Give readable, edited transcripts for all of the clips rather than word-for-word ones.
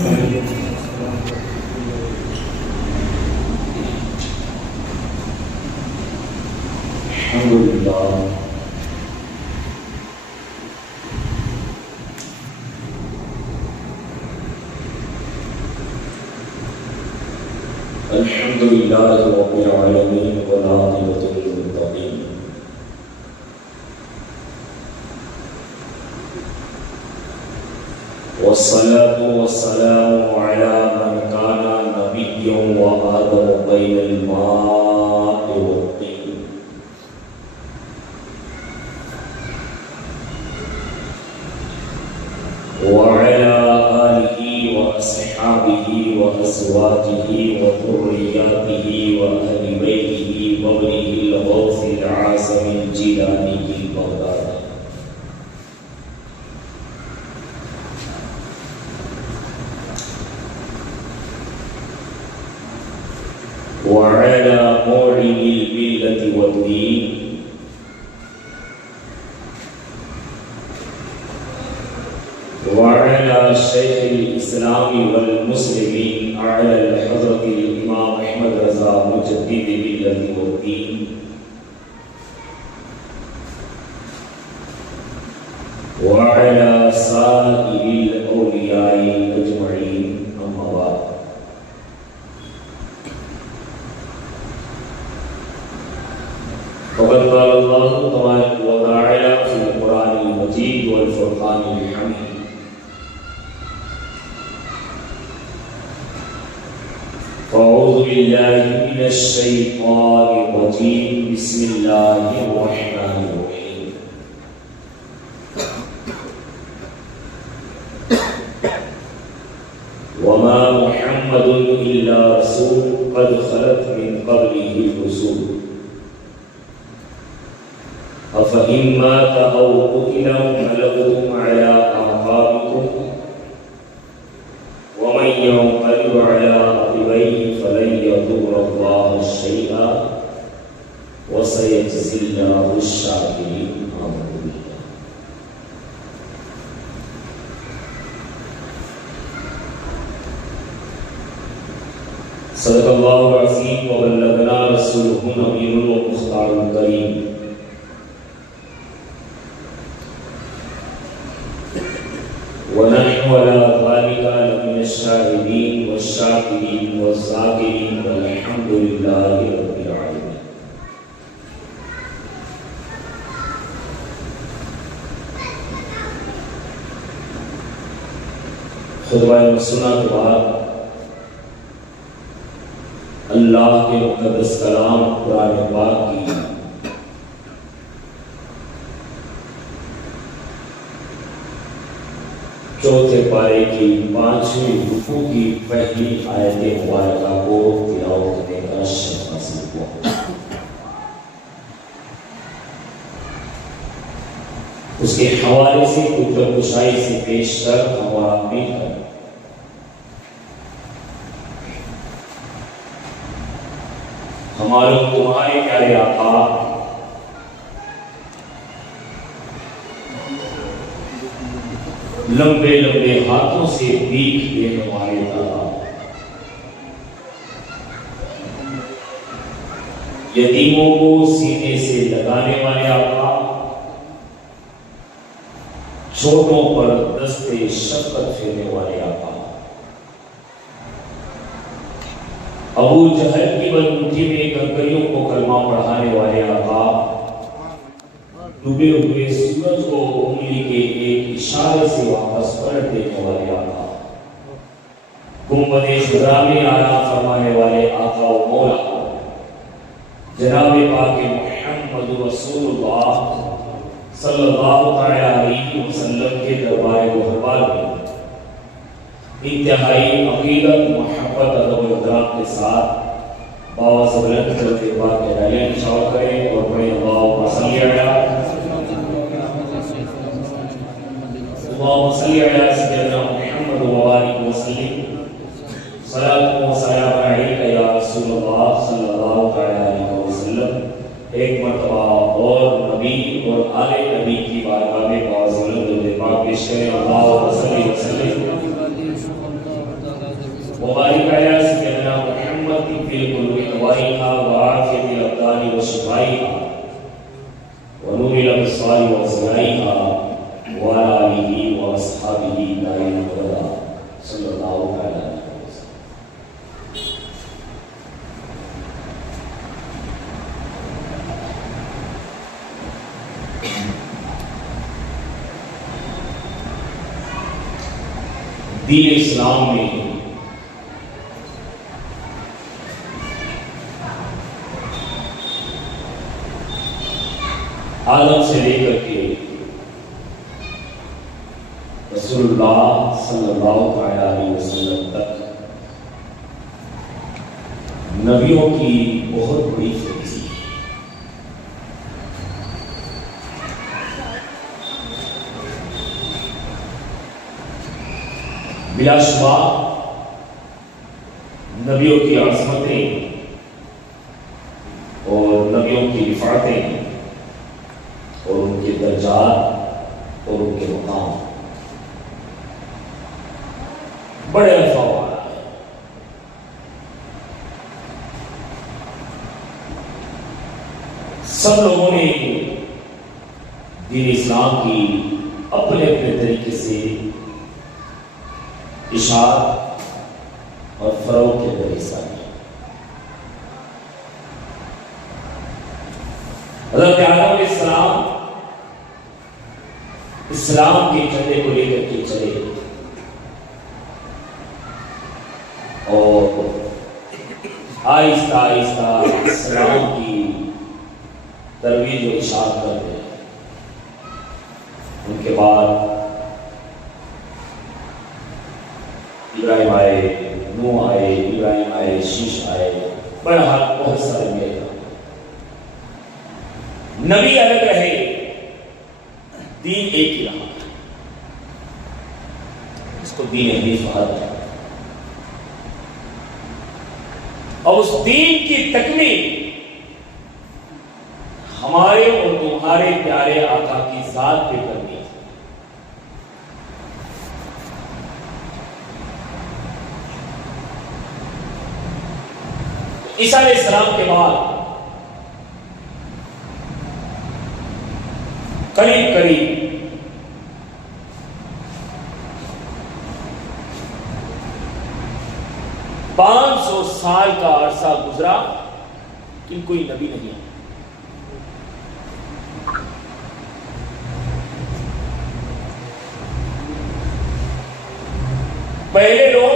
الحمد لله رب العالمين والعاقبة للمتقين والصلاة والسلام على من كان نبيا وآدم بين الماء والطين وعلى آله وأصحابه وأزواجه وذرياته وأهل بيته وابنه الغوث العازم الجيلاني البغدادي وعلى معلم الملة والدين وعلى شيخ الإسلام والمسلمين على حضرة الإمام أحمد رضا مجدد الملة والدين وعلى سائر الأولياء أجمعين أما بعد فقد قال الله تبارك وتعالى في القرآن المجيد والفرقان الحميد أعوذ بالله من الشيطان الرجيم بسم الله الرحمن الرحيم وما محمد إلا رسول قد خلت من قبله الرسل أفإن مات أو قتل انقلبتم على أعقابكم ومن ينقلب على عقبيه فلن يضر الله شيئا وسيجزي الله الشاكرين. صدق الله العظيم وبلغنا رسوله الأمين والمختار الكريم. ونحن على ذلك لمن الشاهدين والشاكرين والذاكرين والحمد لله رب العالمين. خطبہ مسنہ کے بعد اللہ کے مقدس کلام قرآن پاک کی چوتھے پارے کی 5ویں رکوع کی پہلی آیت مبارکہ کو تلاوت کرنے کا شرف حاصل ہوا. اس کے حوالے سے کچھ گشائی سے پیش کر ہمارا مل کر ہمارے تمہارے پیارے آقا لمبے لمبے ہاتھوں سے بھیک دینے والے دادا، یتیموں کو سینے سے لگانے والے آقا، چھوٹوں پر دستے شفقت پھیرنے والے آقا، ابو جہل کی بدمٹھی میں کنکریوں کو کلمہ پڑھانے والے آقا، ڈوبے ہوئے سورج کو انگلی کے ایک اشارے سے واپس پلٹ دینے والے آقا، گنبد خضرا میں آرام فرمانے والے آقا و مولا جناب پاک محمد رسول اللہ صلی اللہ علیہ وسلم کے دربار گہربار میں انتہائی عقیدت، محبت، ادب و احترام کے ساتھ باواز بلند کرتے پاک کے ڈالیں نشاور کریں اور پڑھیں اللہم صلی علی سیدنا محمد وبارک وسلم صلاۃ و سلام علیک یا رسول اللہ صلی اللہ علیہ وسلم. ایک مرتبہ اور نبی اور آل نبی کی بارگاہ میں باواز بلند پاک پیش کریں اللہم صلی وسلم صلی اللہ علیہ وسلم۔ دین اسلام میں آدم سے لے کر کے رسول اللہ صلی اللہ علیہ وسلم تک نبیوں کی بہت بڑی فہرست ہے۔ بلا شبہ نبیوں کی عظمتیں اور نبیوں کی رفعتیں اور ان کے درجات اور ان کے مقام بڑے الفاظ والا ہے۔ سب لوگوں نے دین اسلام کی اپنے اپنے طریقے سے اشاعت اور فروغ کے اندر حصہ لیا۔ حضرت آدم علیہ السلام اسلام کے جھنڈے کو لے کر کے چلے اور آہستہ آہستہ اسلام کی ترویج و اشاعت کر رہے۔ ان کے بعد ابراہیم آئے، نوح آئے، ابراہیم آئے، شیش آئے، بہرحال بہت سارے نبی آئے۔ نبی الگ رہے، دین ایک ہی رہا، اس کو دین حنیف کہا جاتا ہے۔ اور اس دین کی تکمیل ہمارے اور تمہارے پیارے آقا کی ذات پہ کرنی ہے۔ عیسیٰ علیہ السلام کے بعد قریب قریب 500 سال کا عرصہ گزرا کہ کوئی نبی نہیں آیا۔ پہلے لوگ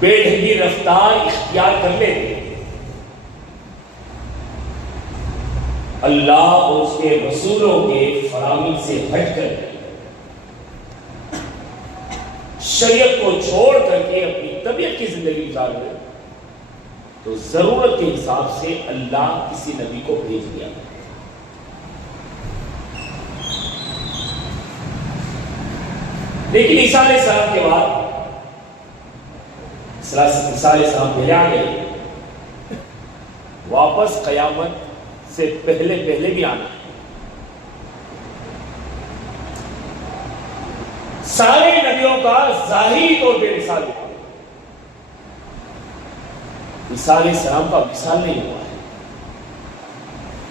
بے ڈھنگی رفتار اختیار کر لیتے، اللہ اور اس کے رسولوں کے فرامین سے ہٹ کر شریعت کو چھوڑ کر کے اپنی طبیعت کی زندگی گزار گئے، تو ضرورت کے حساب سے اللہ کسی نبی کو بھیج دیا۔ لیکن عیسیٰ علیہ السلام کے بعد عیسیٰ علیہ السلام پہلے آ گئے، واپس قیامت سے پہلے بھی آنا ہے۔ سارے نبیوں کا ظاہری طور پہ مثال ہوا، عیسیٰ علیہ السلام کا مثال نہیں ہوا ہے۔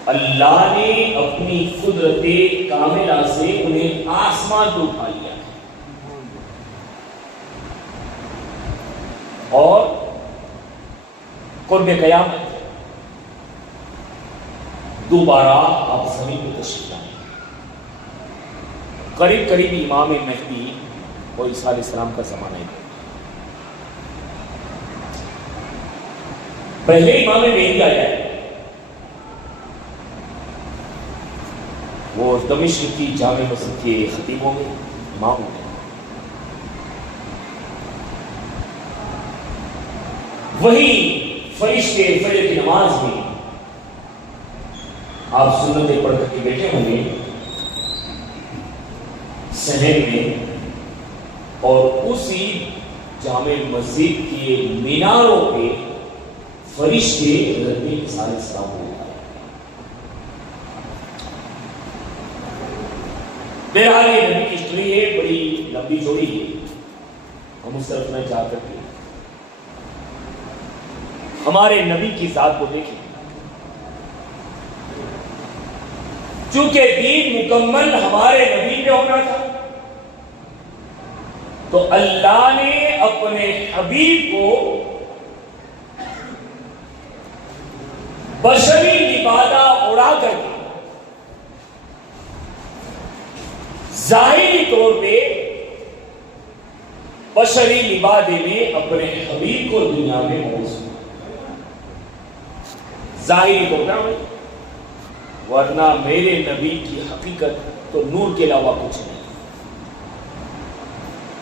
اللہ نے اپنی قدرت کاملہ سے انہیں آسمان پہ اٹھا لیا ہے اور قرب قیامت دوبارہ آپ زمین پہ تشریف لائیں۔ قریب قریب امام مہدی اور عیسیٰ علیہ السلام کا زمانہ ہے۔ پہلے امام مہدی آیا ہے، وہ دمشق کی جامع مسجد کے خطیبوں میں امام ہوئے۔ وہی فرشتے فجر کی نماز میں آپ سنتیں پڑھ کر کے بیٹھے ہوں گے صحن میں، اور اسی جامع مسجد کے میناروں پہ فرشتے حضرت عیسیٰ علیہ السلام کو اٹھائے۔ بہرحال یہ نبی کی ہسٹری ہے، بڑی لمبی چوڑی ہے، ہم اس طرف نہ جا کر کے ہمارے نبی کی ذات کو دیکھیں۔ چونکہ دین مکمل ہمارے نبی پہ ہونا تھا، تو اللہ نے اپنے حبیب کو بشری لبادہ اڑا کر کے ظاہری طور پہ بشری لبادے میں اپنے حبیب کو دنیا میں موجود ظاہری طور پہ، ورنہ میرے نبی کی حقیقت تو نور کے علاوہ کچھ نہیں،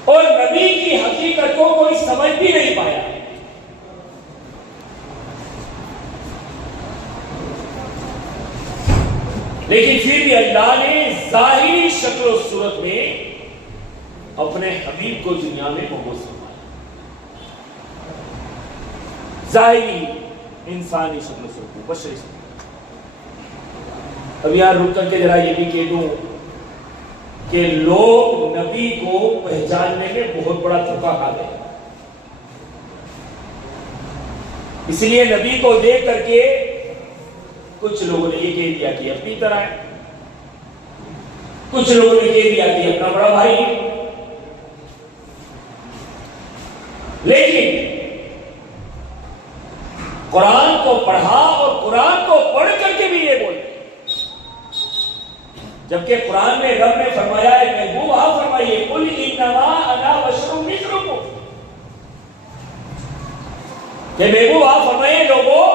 اور نبی کی حقیقت کو کوئی سمجھ بھی نہیں پایا۔ لیکن پھر بھی اللہ نے ظاہری شکل و صورت میں اپنے حبیب کو دنیا میں مبعوث فرمایا، ظاہری انسانی شکل و صورت میں، بشری شکل۔ اب یہاں رک کر کے ذرا یہ بھی کہہ دوں کہ لوگ نبی کو پہچاننے میں بہت بڑا دھوکہ کھا گئے، اس لیے نبی کو دیکھ کر کے کچھ لوگوں نے یہ کہہ دیا کہ اپنی طرح ہے، کچھ لوگوں نے کہہ دیا کہ اپنا بڑا بھائی ہے۔ لیکن قرآن کو پڑھا اور قرآن کو پڑھ کر کے بھی یہ بولے، جبکہ قرآن میں رب نے فرمایا ہے، محبوب آپ فرمائیے قل انما انا بشر مثلکم، کہ محبوب آپ فرمائیے لوگوں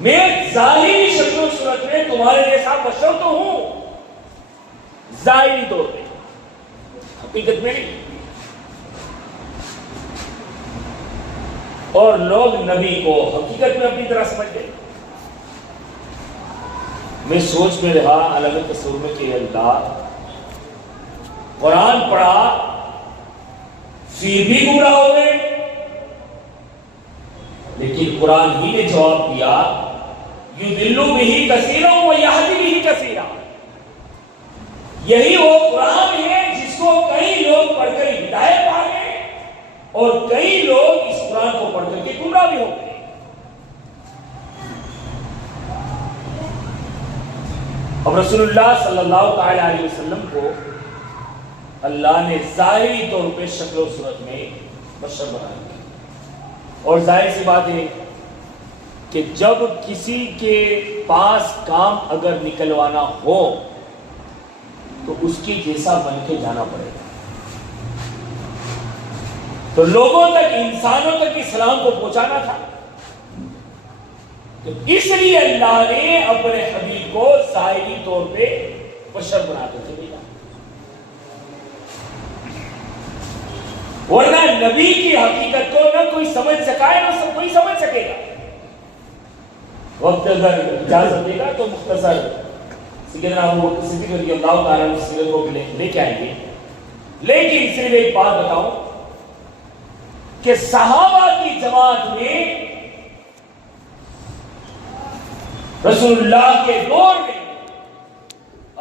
میں ظاہری شکل و صورت میں تمہارے جیسا بشر تو ہوں، ظاہری طور پہ، حقیقت میں نہیں۔ اور لوگ نبی کو حقیقت میں اپنی طرح سمجھ گئے۔ میں سوچ میں رہا الگ الگ تصور میں کہ اللہ قرآن پڑھا پھر بھی گمراہ ہو گئے، لیکن قرآن ہی نے جواب دیا یضل بہ کثیرا ویہدی بہ کثیرا، یہی وہ قرآن ہے جس کو کئی لوگ پڑھ کر ہدایت پا گئے اور کئی لوگ اس قرآن کو پڑھ کر کے گمراہ بھی ہو گئے۔ اب رسول اللہ صلی اللہ تعالی علیہ وسلم کو اللہ نے ظاہری طور پہ شکل و صورت میں بشر بنا دیا، اور ظاہر سی بات ہے کہ جب کسی کے پاس کام اگر نکلوانا ہو تو اس کی جیسا بن کے جانا پڑے گا۔ تو لوگوں تک، انسانوں تک اسلام کو پہنچانا تھا، تو اس لیے اللہ نے اپنے حبیب کو ظاہری طور پہ بشر بنا کر کے بھیجا، ورنہ نبی کی حقیقت کو نہ کوئی سمجھ سکا ہے نہ کوئی سمجھ سکے گا۔ وقت اگر اجازت دے گا تو مختصر سیدنا ابوبکر صدیق رضی اللہ تعالیٰ عنہ سیرت کو لے کے آئیں گے، لیکن صرف ایک بات بتاؤں کہ صحابہ کی جماعت میں رسول اللہ کے دور میں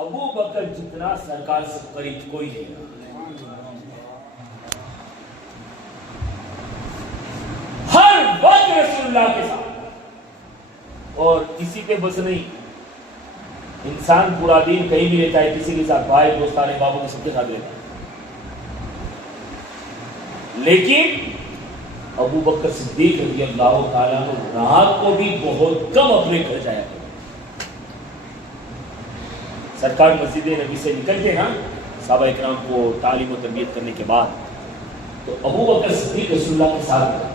ابو بکر جتنا سرکار سے قریب کوئی نہیں رہا، ہر وقت رسول اللہ کے ساتھ۔ اور کسی پہ بس نہیں، انسان پورا دن کہیں بھی رہتا ہے، کسی کے ساتھ بھائی دوستانے بابوں کے سب کے ساتھ رہتا ہے، لیکن ابو بکر صدیق رضی اللہ تعالیٰ عنہ رات کو بھی بہت کم اپنے گھر جایا کرتے۔ سرکار مسجد نبی سے نکلتے نا صحابہ اکرام کو تعلیم و تربیت کرنے کے بعد، تو ابو بکر صدیق رسول اللہ کے ساتھ گئے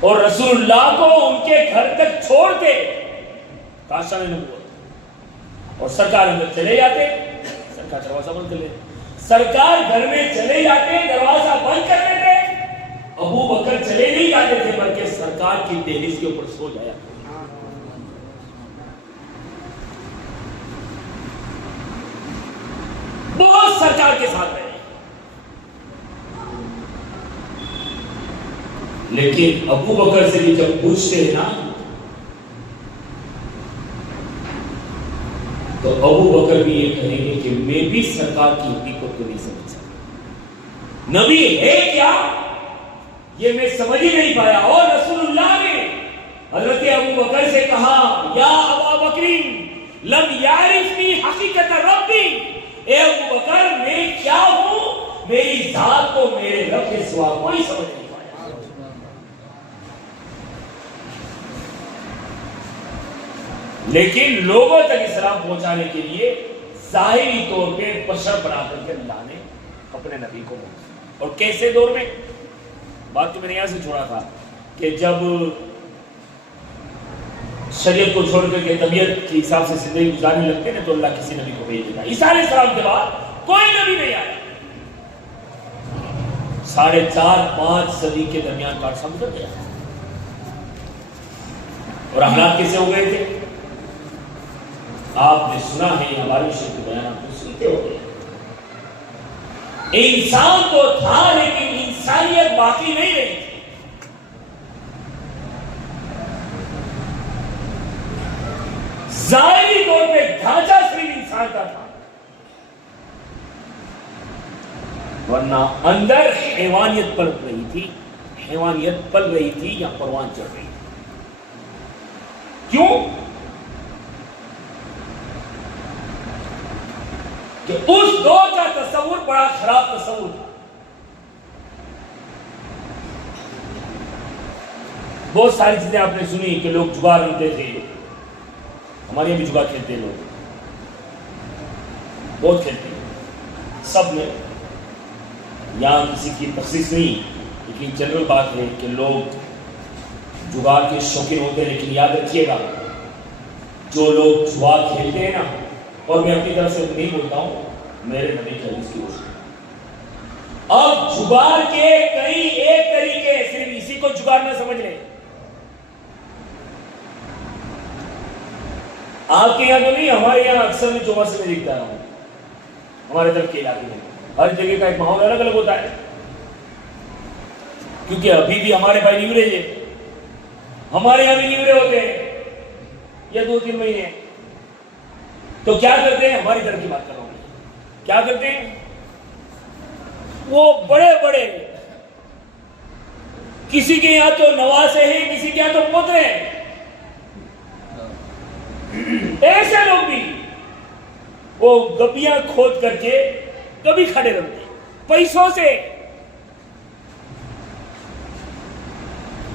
اور رسول اللہ کو ان کے گھر تک چھوڑتے کاشان نبوت، اور سرکار اندر چلے جاتے، سرکار دروازہ بند کر لیتے، سرکار گھر میں چلے جاتے دروازہ بند کر دیتے، ابو بکر چلے نہیں جاتے تھے بلکہ سرکار کی دہلیز کے اوپر سو جایا۔ بہت سرکار کے ساتھ رہے، لیکن ابو بکر سے بھی جب پوچھتے ہیں نا تو ابو بکر بھی یہ کہیں گے کہ میں بھی سرکار کی حقیقت کو نہیں سمجھ سکتا، نبی ہے کیا یہ میں سمجھ ہی نہیں پایا۔ اور رسول اللہ نے حضرت ابو بکر سے کہا یا ابا بکر لم یعرفنی حقیقت ربی، اے ابو بکر سوا کوئی سمجھ نہیں پایا. لیکن لوگوں تک اسلام پہنچانے کے لیے ظاہری طور پہ بشر بنا کر کے اللہ نے اپنے نبی کو بھیجا. اور کیسے دور میں؟ بات تو میں نے یہاں سے چھوڑا تھا کہ جب شریعت کو چھوڑ کر کے طبیعت کے حساب سے زندگی گزارنے لگتے ہیں تو اللہ کسی نبی کو بھیج دیتا. عیسیٰ علیہ السلام کے بعد کوئی نبی نہیں آیا. 4.5-5 صدی کے درمیان کا عرصہ گزر گیا. اور حالات کیسے ہو گئے تھے آپ نے سنا ہے، یا ہمارے شریف کے بیان آپ کو سنتے ہو گئے. انسان تو تھا لیکن انسانیت باقی نہیں رہی تھی. ظاہری طور پہ ڈھانچہ صرف انسان کا تھا، ورنہ اندر حیوانیت پلپ رہی تھی. حیوانیت پل رہی تھی یا پروان چڑھ رہی تھی. کیوں؟ کہ اس دور کا تصور بڑا خراب تصور تھا. بہت ساری چیزیں آپ نے سنی کہ لوگ جگا رکھتے تھے. ہمارے یہاں بھی جگا کھیلتے ہیں، لوگ بہت کھیلتے ہیں سب میں. یہاں کسی کی تخصیص نہیں، لیکن جنرل بات ہے کہ لوگ جگا کے شوقین ہوتے ہیں. لیکن یاد رکھیے گا جو لوگ جوا کھیلتے ہیں نا، اور میں اپنی طرف سے نہیں بولتا ہوں، میرے نبی کی حدیث کی وجہ. اب جگار کے کئی ایک طریقے، صرف اسی کو جگار نہ سمجھ لیں. آپ کے یہاں تو نہیں، ہمارے یہاں اکثر میں چوبا سے میں دیکھتا ہوں. ہمارے طرف کے علاقے میں ہر جگہ کا ایک ماحول الگ الگ ہوتا ہے، کیونکہ ابھی بھی ہمارے بھائی نیورے ہیں. ہمارے یہاں بھی نیورے ہوتے ہیں یا 2-3 مہینے. تو کیا کرتے ہیں؟ ہماری طرف کی بات کر رہا ہوں. کیا کرتے ہیں؟ وہ بڑے بڑے، کسی کے یہاں تو نواسے ہیں، کسی کے یہاں تو پوترے ہیں. ایسے لوگ بھی وہ گپیاں کھود کر کے کبھی کھڑے رہتے پیسوں سے.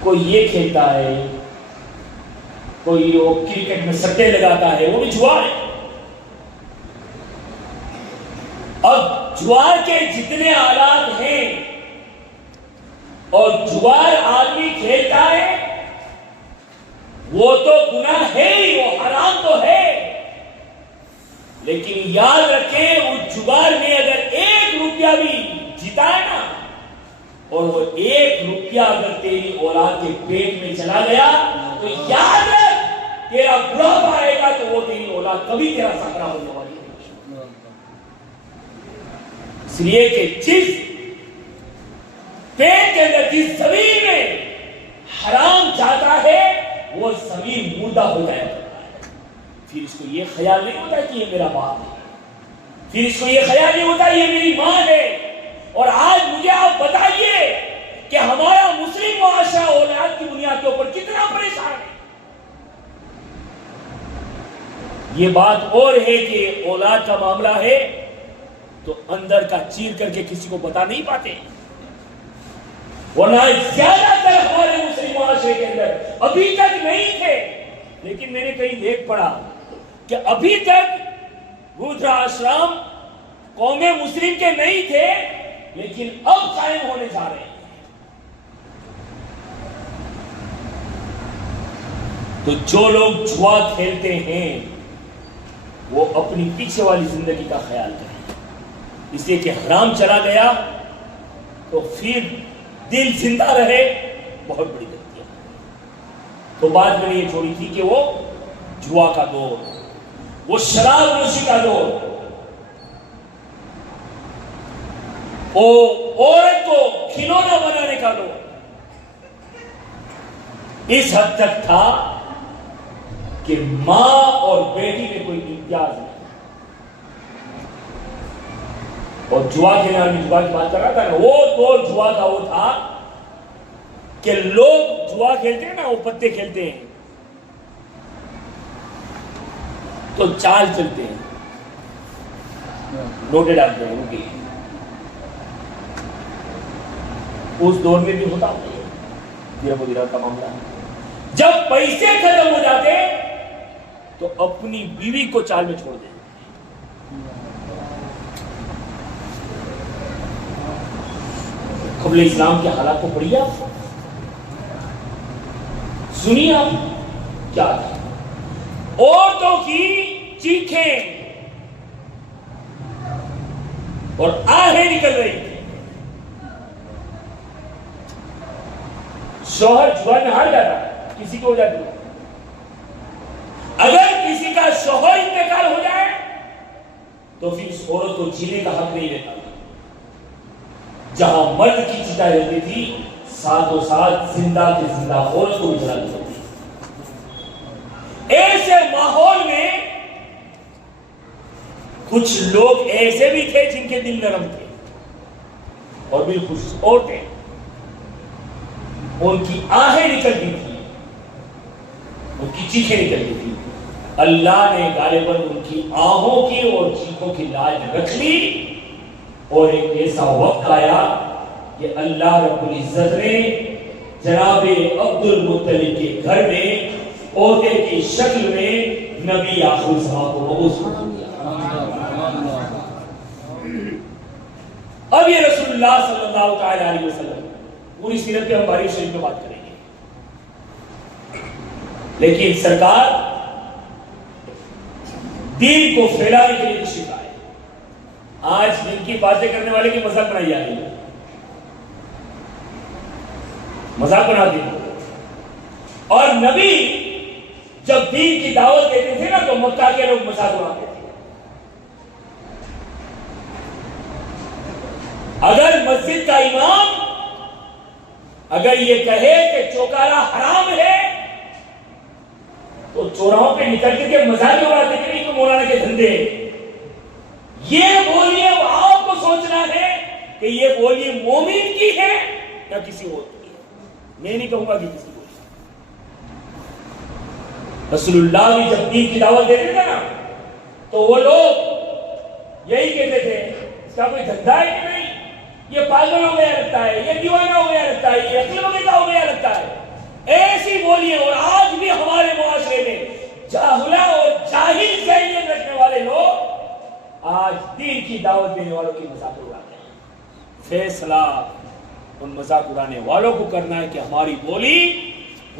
کوئی یہ کھیلتا ہے، کوئی وہ کرکٹ میں سٹے لگاتا ہے، وہ بھی جوا ہے. اب جوار کے جتنے آلات ہیں اور جوار آدمی کھیلتا ہے وہ تو گناہ ہے ہی، وہ حرام تو ہے. لیکن یاد رکھیں اس جوار میں اگر 1 روپیہ بھی جیتا ہے نا، اور وہ 1 روپیہ اگر تیری اولاد کے پیٹ میں چلا گیا تو یاد رکھ تیرا بڑھاپا آئے گا تو وہ تیری اولاد کبھی تیرا سہارا ہونے والی ہے. اس لیے کہ جس پیٹ کے اندر جس زمین میں حرام جاتا ہے وہ زمین مردہ ہو جایا کرتا ہے. پھر اس کو یہ خیال نہیں ہوتا کہ یہ میرا باپ ہے، پھر اس کو یہ خیال نہیں ہوتا یہ میری ماں ہے. اور آج مجھے آپ بتائیے کہ ہمارا مسلم معاشرہ اولاد کی بنیاد کے اوپر کتنا پریشان ہے. یہ بات اور ہے کہ اولاد کا معاملہ ہے تو اندر کا چیر کر کے کسی کو بتا نہیں پاتے. ورنہ زیادہ تر ہمارے مسلم معاشرے کے اندر ابھی تک نہیں تھے، لیکن میں نے کہیں دیکھ پڑا کہ ابھی تک رودرا آشرام قوم مسلم کے نہیں تھے، لیکن اب قائم ہونے جا رہے ہیں. تو جو لوگ جوا کھیلتے ہیں وہ اپنی پیچھے والی زندگی کا خیال کریں، اس لیے کہ حرام چلا گیا تو پھر دل زندہ رہے بہت بڑی غلطی ہے. تو بات میں نے یہ چھوڑی تھی کہ وہ جوا کا دور، وہ شراب نوشی کا دور، وہ عورت کو کھلونا بنانے کا دور اس حد تک تھا کہ ماں اور بیٹی میں کوئی امتیاز نہیں. اور جوا کھیلنے والی جوا کی بات کر رہا تھا نا، وہ دور جوا کا وہ تھا کہ لوگ جوا کھیلتے ہیں نا، وہ پتے کھیلتے ہیں تو چال چلتے ہیں، نوٹے ڈالتے ہیں ان کی. اس دور میں بھی ہوتا درہم و دینار کا معاملہ. جب پیسے ختم ہو جاتے تو اپنی بیوی کو چال میں چھوڑ دیں. قبل اسلام کے حالات کو پڑھیے آپ, سنیے آپ کیا تھا. عورتوں کی چیخیں اور آہیں نکل رہی تھی. شوہر جوان ہار جاتا کسی کو ہو جاتی. اگر کسی کا شوہر انتقال ہو جائے تو پھر اس عورت کو جینے کا حق نہیں رہتا. جہاں مرد کی چتا رہتی تھی ساتھ ساتھ زندہ کی زندہ عورت کو بھی جلا دی جاتی. ایسے ماحول میں کچھ لوگ ایسے بھی تھے جن کے دل نرم تھے اور بالخصوص عورتیں, ان کی آہیں نکلتی تھی, ان کی چیخیں نکلتی تھی. اللہ نے غالباً ان کی آہوں کی اور چیخوں کی لاج رکھ لی, اور ایک ایسا وقت آیا کہ اللہ رب العزت نے جناب عبد المطلب کے گھر میں پودے کی شکل میں نبی آخر الزمان کو مبعوث کر دیا. اب یہ رسول اللہ صلی اللہ علیہ وسلم پوری سیرت پہ ہم باری شریف میں بات کریں گے, لیکن سرکار دین کو پھیلانے کے لیے تشریف لائے. آج دین کی باتیں کرنے والے کی مذاق بنائی جا رہی ہے, مذاق بنا دی. اور نبی جب دین کی دعوت دیتے تھے نا تو مکہ کے لوگ مذاق اڑاتے تھے. اگر مسجد کا امام اگر یہ کہے کہ چوکارا حرام ہے تو چوراہوں پہ نکل کے مذاق اڑاتے کہ نہیں تو مولانا کے دھندے. یہ بولیے آپ کو سوچنا ہے کہ یہ بولی مومن کی ہے یا کسی اور کی ہے. میں نہیں کہوں گا کہ کسی کو. رسول اللہ بھی جب دین کی دعوت دیتے تھے نا تو وہ لوگ یہی کہتے تھے اس کا کوئی دھندا ہے کہ نہیں, یہ پاگل ہو گیا لگتا ہے, یہ دیوانہ ہو گیا لگتا ہے, یہ عقل مغیتا ہو گیا لگتا ہے. ایسی بولیے. اور آج بھی ہمارے معاشرے میں جاہلہ اور جاہل ذہنیت رکھنے والے لوگ آج دین کی دعوت دینے والوں کی مذاق اڑاتے ہیں. فیصلہ ان مذاق اڑانے والوں کو کرنا ہے کہ ہماری بولی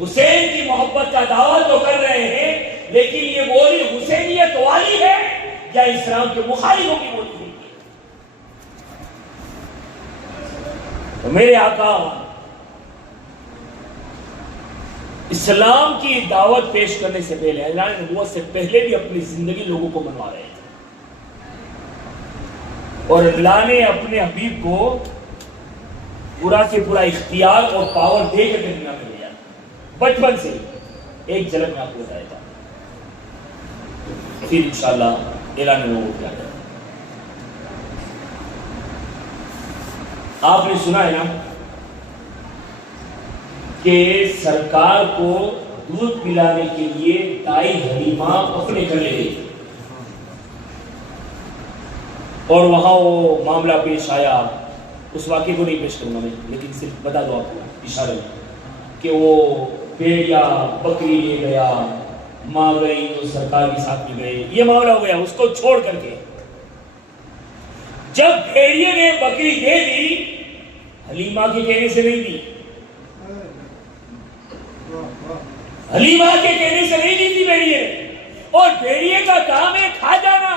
حسین کی محبت کا دعویٰ تو کر رہے ہیں لیکن یہ بولی حسینیت والی ہے یا اسلام کے مخالفوں کی بولی ہے. تو میرے آقا اسلام کی دعوت پیش کرنے سے پہلے, اعلان نبوت سے پہلے بھی اپنی زندگی لوگوں کو منوا رہے تھے, اور اللہ نے اپنے حبیب کو پورا کے پورا اختیار اور پاور دے کے دنیا میں لیا. بچپن سے ایک جھلک میں آپ کو بتایا تھا, پھر انشاءاللہ اعلان نبوت کیا جائے. آپ نے سنا ہے نا کہ سرکار کو دودھ پلانے کے لیے دائی حلیمہ اپنے گھر لے گئی اور وہاں وہ معاملہ پیش آیا. اس واقعے کو نہیں پیش کروں گا میں, لیکن صرف بتا دو آپ کو اشارے میں کہ وہ بھیڑیا بکری لے گیا, ماں گئی تو سرکار کے ساتھ میں گئے, یہ معاملہ ہو گیا. اس کو چھوڑ کر کے جب بھیڑیے نے بکری دے دی, حلیمہ کے کہنے سے نہیں دی, حلیمہ کے کہنے سے نہیں دی تھی بھیڑیے, اور بھیڑیے کا کام ہے کھا جانا,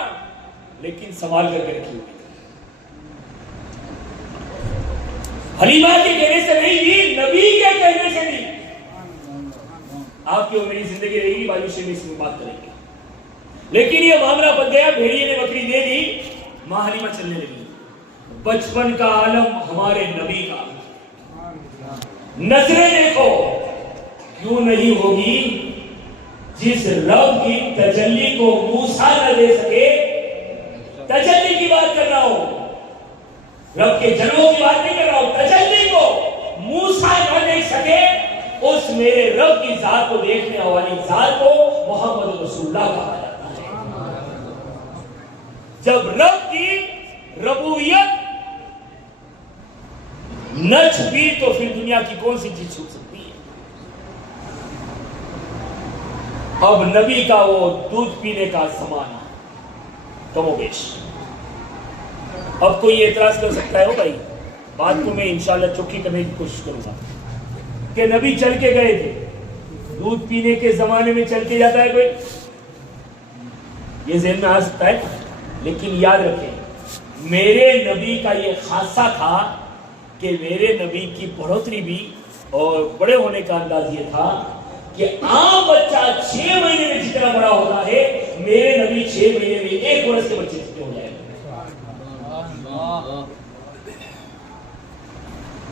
لیکن سنبھال کر کے رکھی ہوئی. حلیمہ کے کہنے سے نہیں دی, نبی کے کہنے سے دی. آپ کی اور میری زندگی رہے گی باجو سے میں اس میں بات کریں گے, لیکن یہ معاملہ بن گیا. بھیڑیے نے بکری دے دی, ماں حلیمہ چلنے لگی. بچپن کا عالم ہمارے نبی کا, نظریں دیکھو کیوں نہیں ہوگی جس رب کی تجلی کو موسیٰ نہ دے سکے. تجلی کی بات کر رہا ہوں, رب کے جلووں کی بات نہیں کر رہا ہوں. تجلی کو موسیٰ نہ دیکھ سکے, اس میرے رب کی ذات کو دیکھنے والی ذات کو محمد رسول اللہ کہا جاتا ہے. جب رب کی ربوبیت نہ چھپی تو پھر دنیا کی کون سی چیز چھپ سکتی ہے؟ اب نبی کا وہ دودھ پینے کا زمانہ کم و بیش. اب کوئی اعتراض کر سکتا ہے ہو بھائی، بات کو میں انشاءاللہ چوکی کرنے کی کوشش کروں گا کہ نبی چل کے گئے تھے، دودھ پینے کے زمانے میں چل کے جاتا ہے کوئی؟ یہ ذہن میں آ سکتا ہے. لیکن یاد رکھیں میرے نبی کا یہ خاصہ تھا کہ میرے نبی کی بڑھوتری بھی اور بڑے ہونے کا انداز یہ تھا کہ عام بچہ 6 مہینے میں جتنا بڑا ہوتا ہے میرے نبی 6 مہینے میں 1 برس کے بچے جتنے ہو جائے.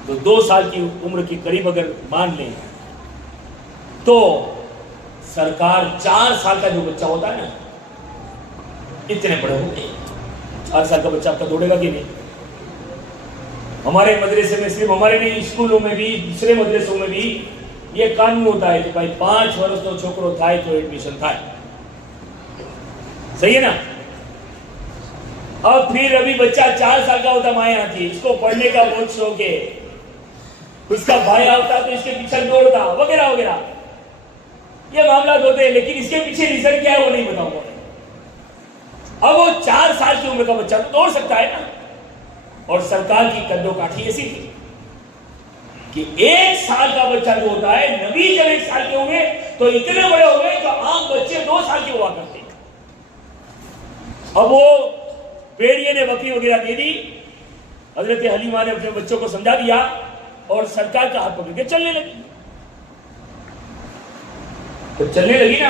تو 2 سال کی عمر کی قریب اگر مان لیں تو سرکار 4 سال کا جو بچہ ہوتا ہے نا اتنے بڑے ہو گئے. 4 سال کا بچہ آپ کا دوڑے گا کہ نہیں؟ ہمارے مدرسے میں صرف ہمارے نہیں، اسکولوں میں بھی دوسرے مدرسوں میں بھی یہ قانون ہوتا ہے کہ بھائی 5 ورس تو چھوکرو تھائے تو ایڈمیشن تھائے. صحیح ہے نا؟ اب پھر ابھی بچہ 4 سال کا ہوتا مائیں آتی، اس کو پڑھنے کا بہت شوق ہے، اس کا بھائی ہوتا تو اس کے پیچھے دوڑتا وغیرہ وغیرہ، یہ معاملات ہوتے ہیں. لیکن اس کے پیچھے ریزن کیا ہے وہ نہیں بتاؤں گا. اب وہ 4 سال کی عمر کا بچہ تو دوڑ سکتا ہے نا. اور سرکار کی قد و کاٹھی ایسی تھی کہ 1 سال کا بچہ جو ہوتا ہے، نبی جب 1 سال کے ہوئے تو اتنے بڑے ہو گئے کہ عام بچے 2 سال کے ہوا کرتے. اب وہ بیڑیے نے بکری وغیرہ دے دی، حضرت حلیمہ نے اپنے بچوں کو سمجھا دیا اور سرکار کا ہاتھ پکڑ کے چلنے لگی. جب چلنے لگی نا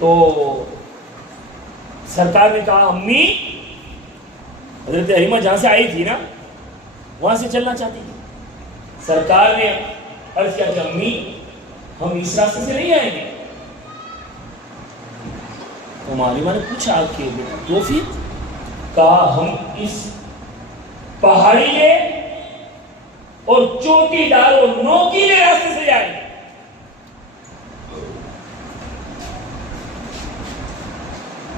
تو سرکار نے کہا امی، حضرت حلیمہ جہاں سے آئی تھی نا وہاں سے چلنا چاہتی تھی. سرکار نے عرض کیا کہ امی ہم اس راستے سے نہیں آئیں گے. تو حلیمہ نے پوچھا کہ تو پھر؟ کہا ہم اس پہاڑی اور چوٹی دار اور نوکیلے راستے سے جائیں.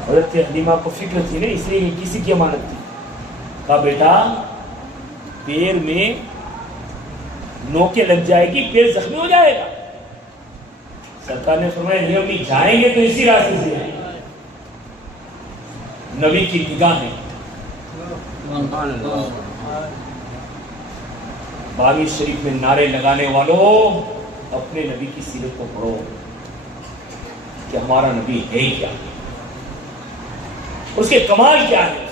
حضرت حلیمہ کو فکر تھی نا، اس لیے یہ کسی کی امانت تھی. کہا بیٹا پیر میں نوکے لگ جائے گی، پیر زخمی ہو جائے گا. سرکار نے فرمایا نہیں امی، جائیں گے تو اسی راستے سے جائیں گے. نبی کی نگاہ ہے. باری شریف میں نعرے لگانے والوں اپنے نبی کی سیرت کو پڑھو کہ ہمارا نبی ہے کیا، اس کے کمال کیا ہے.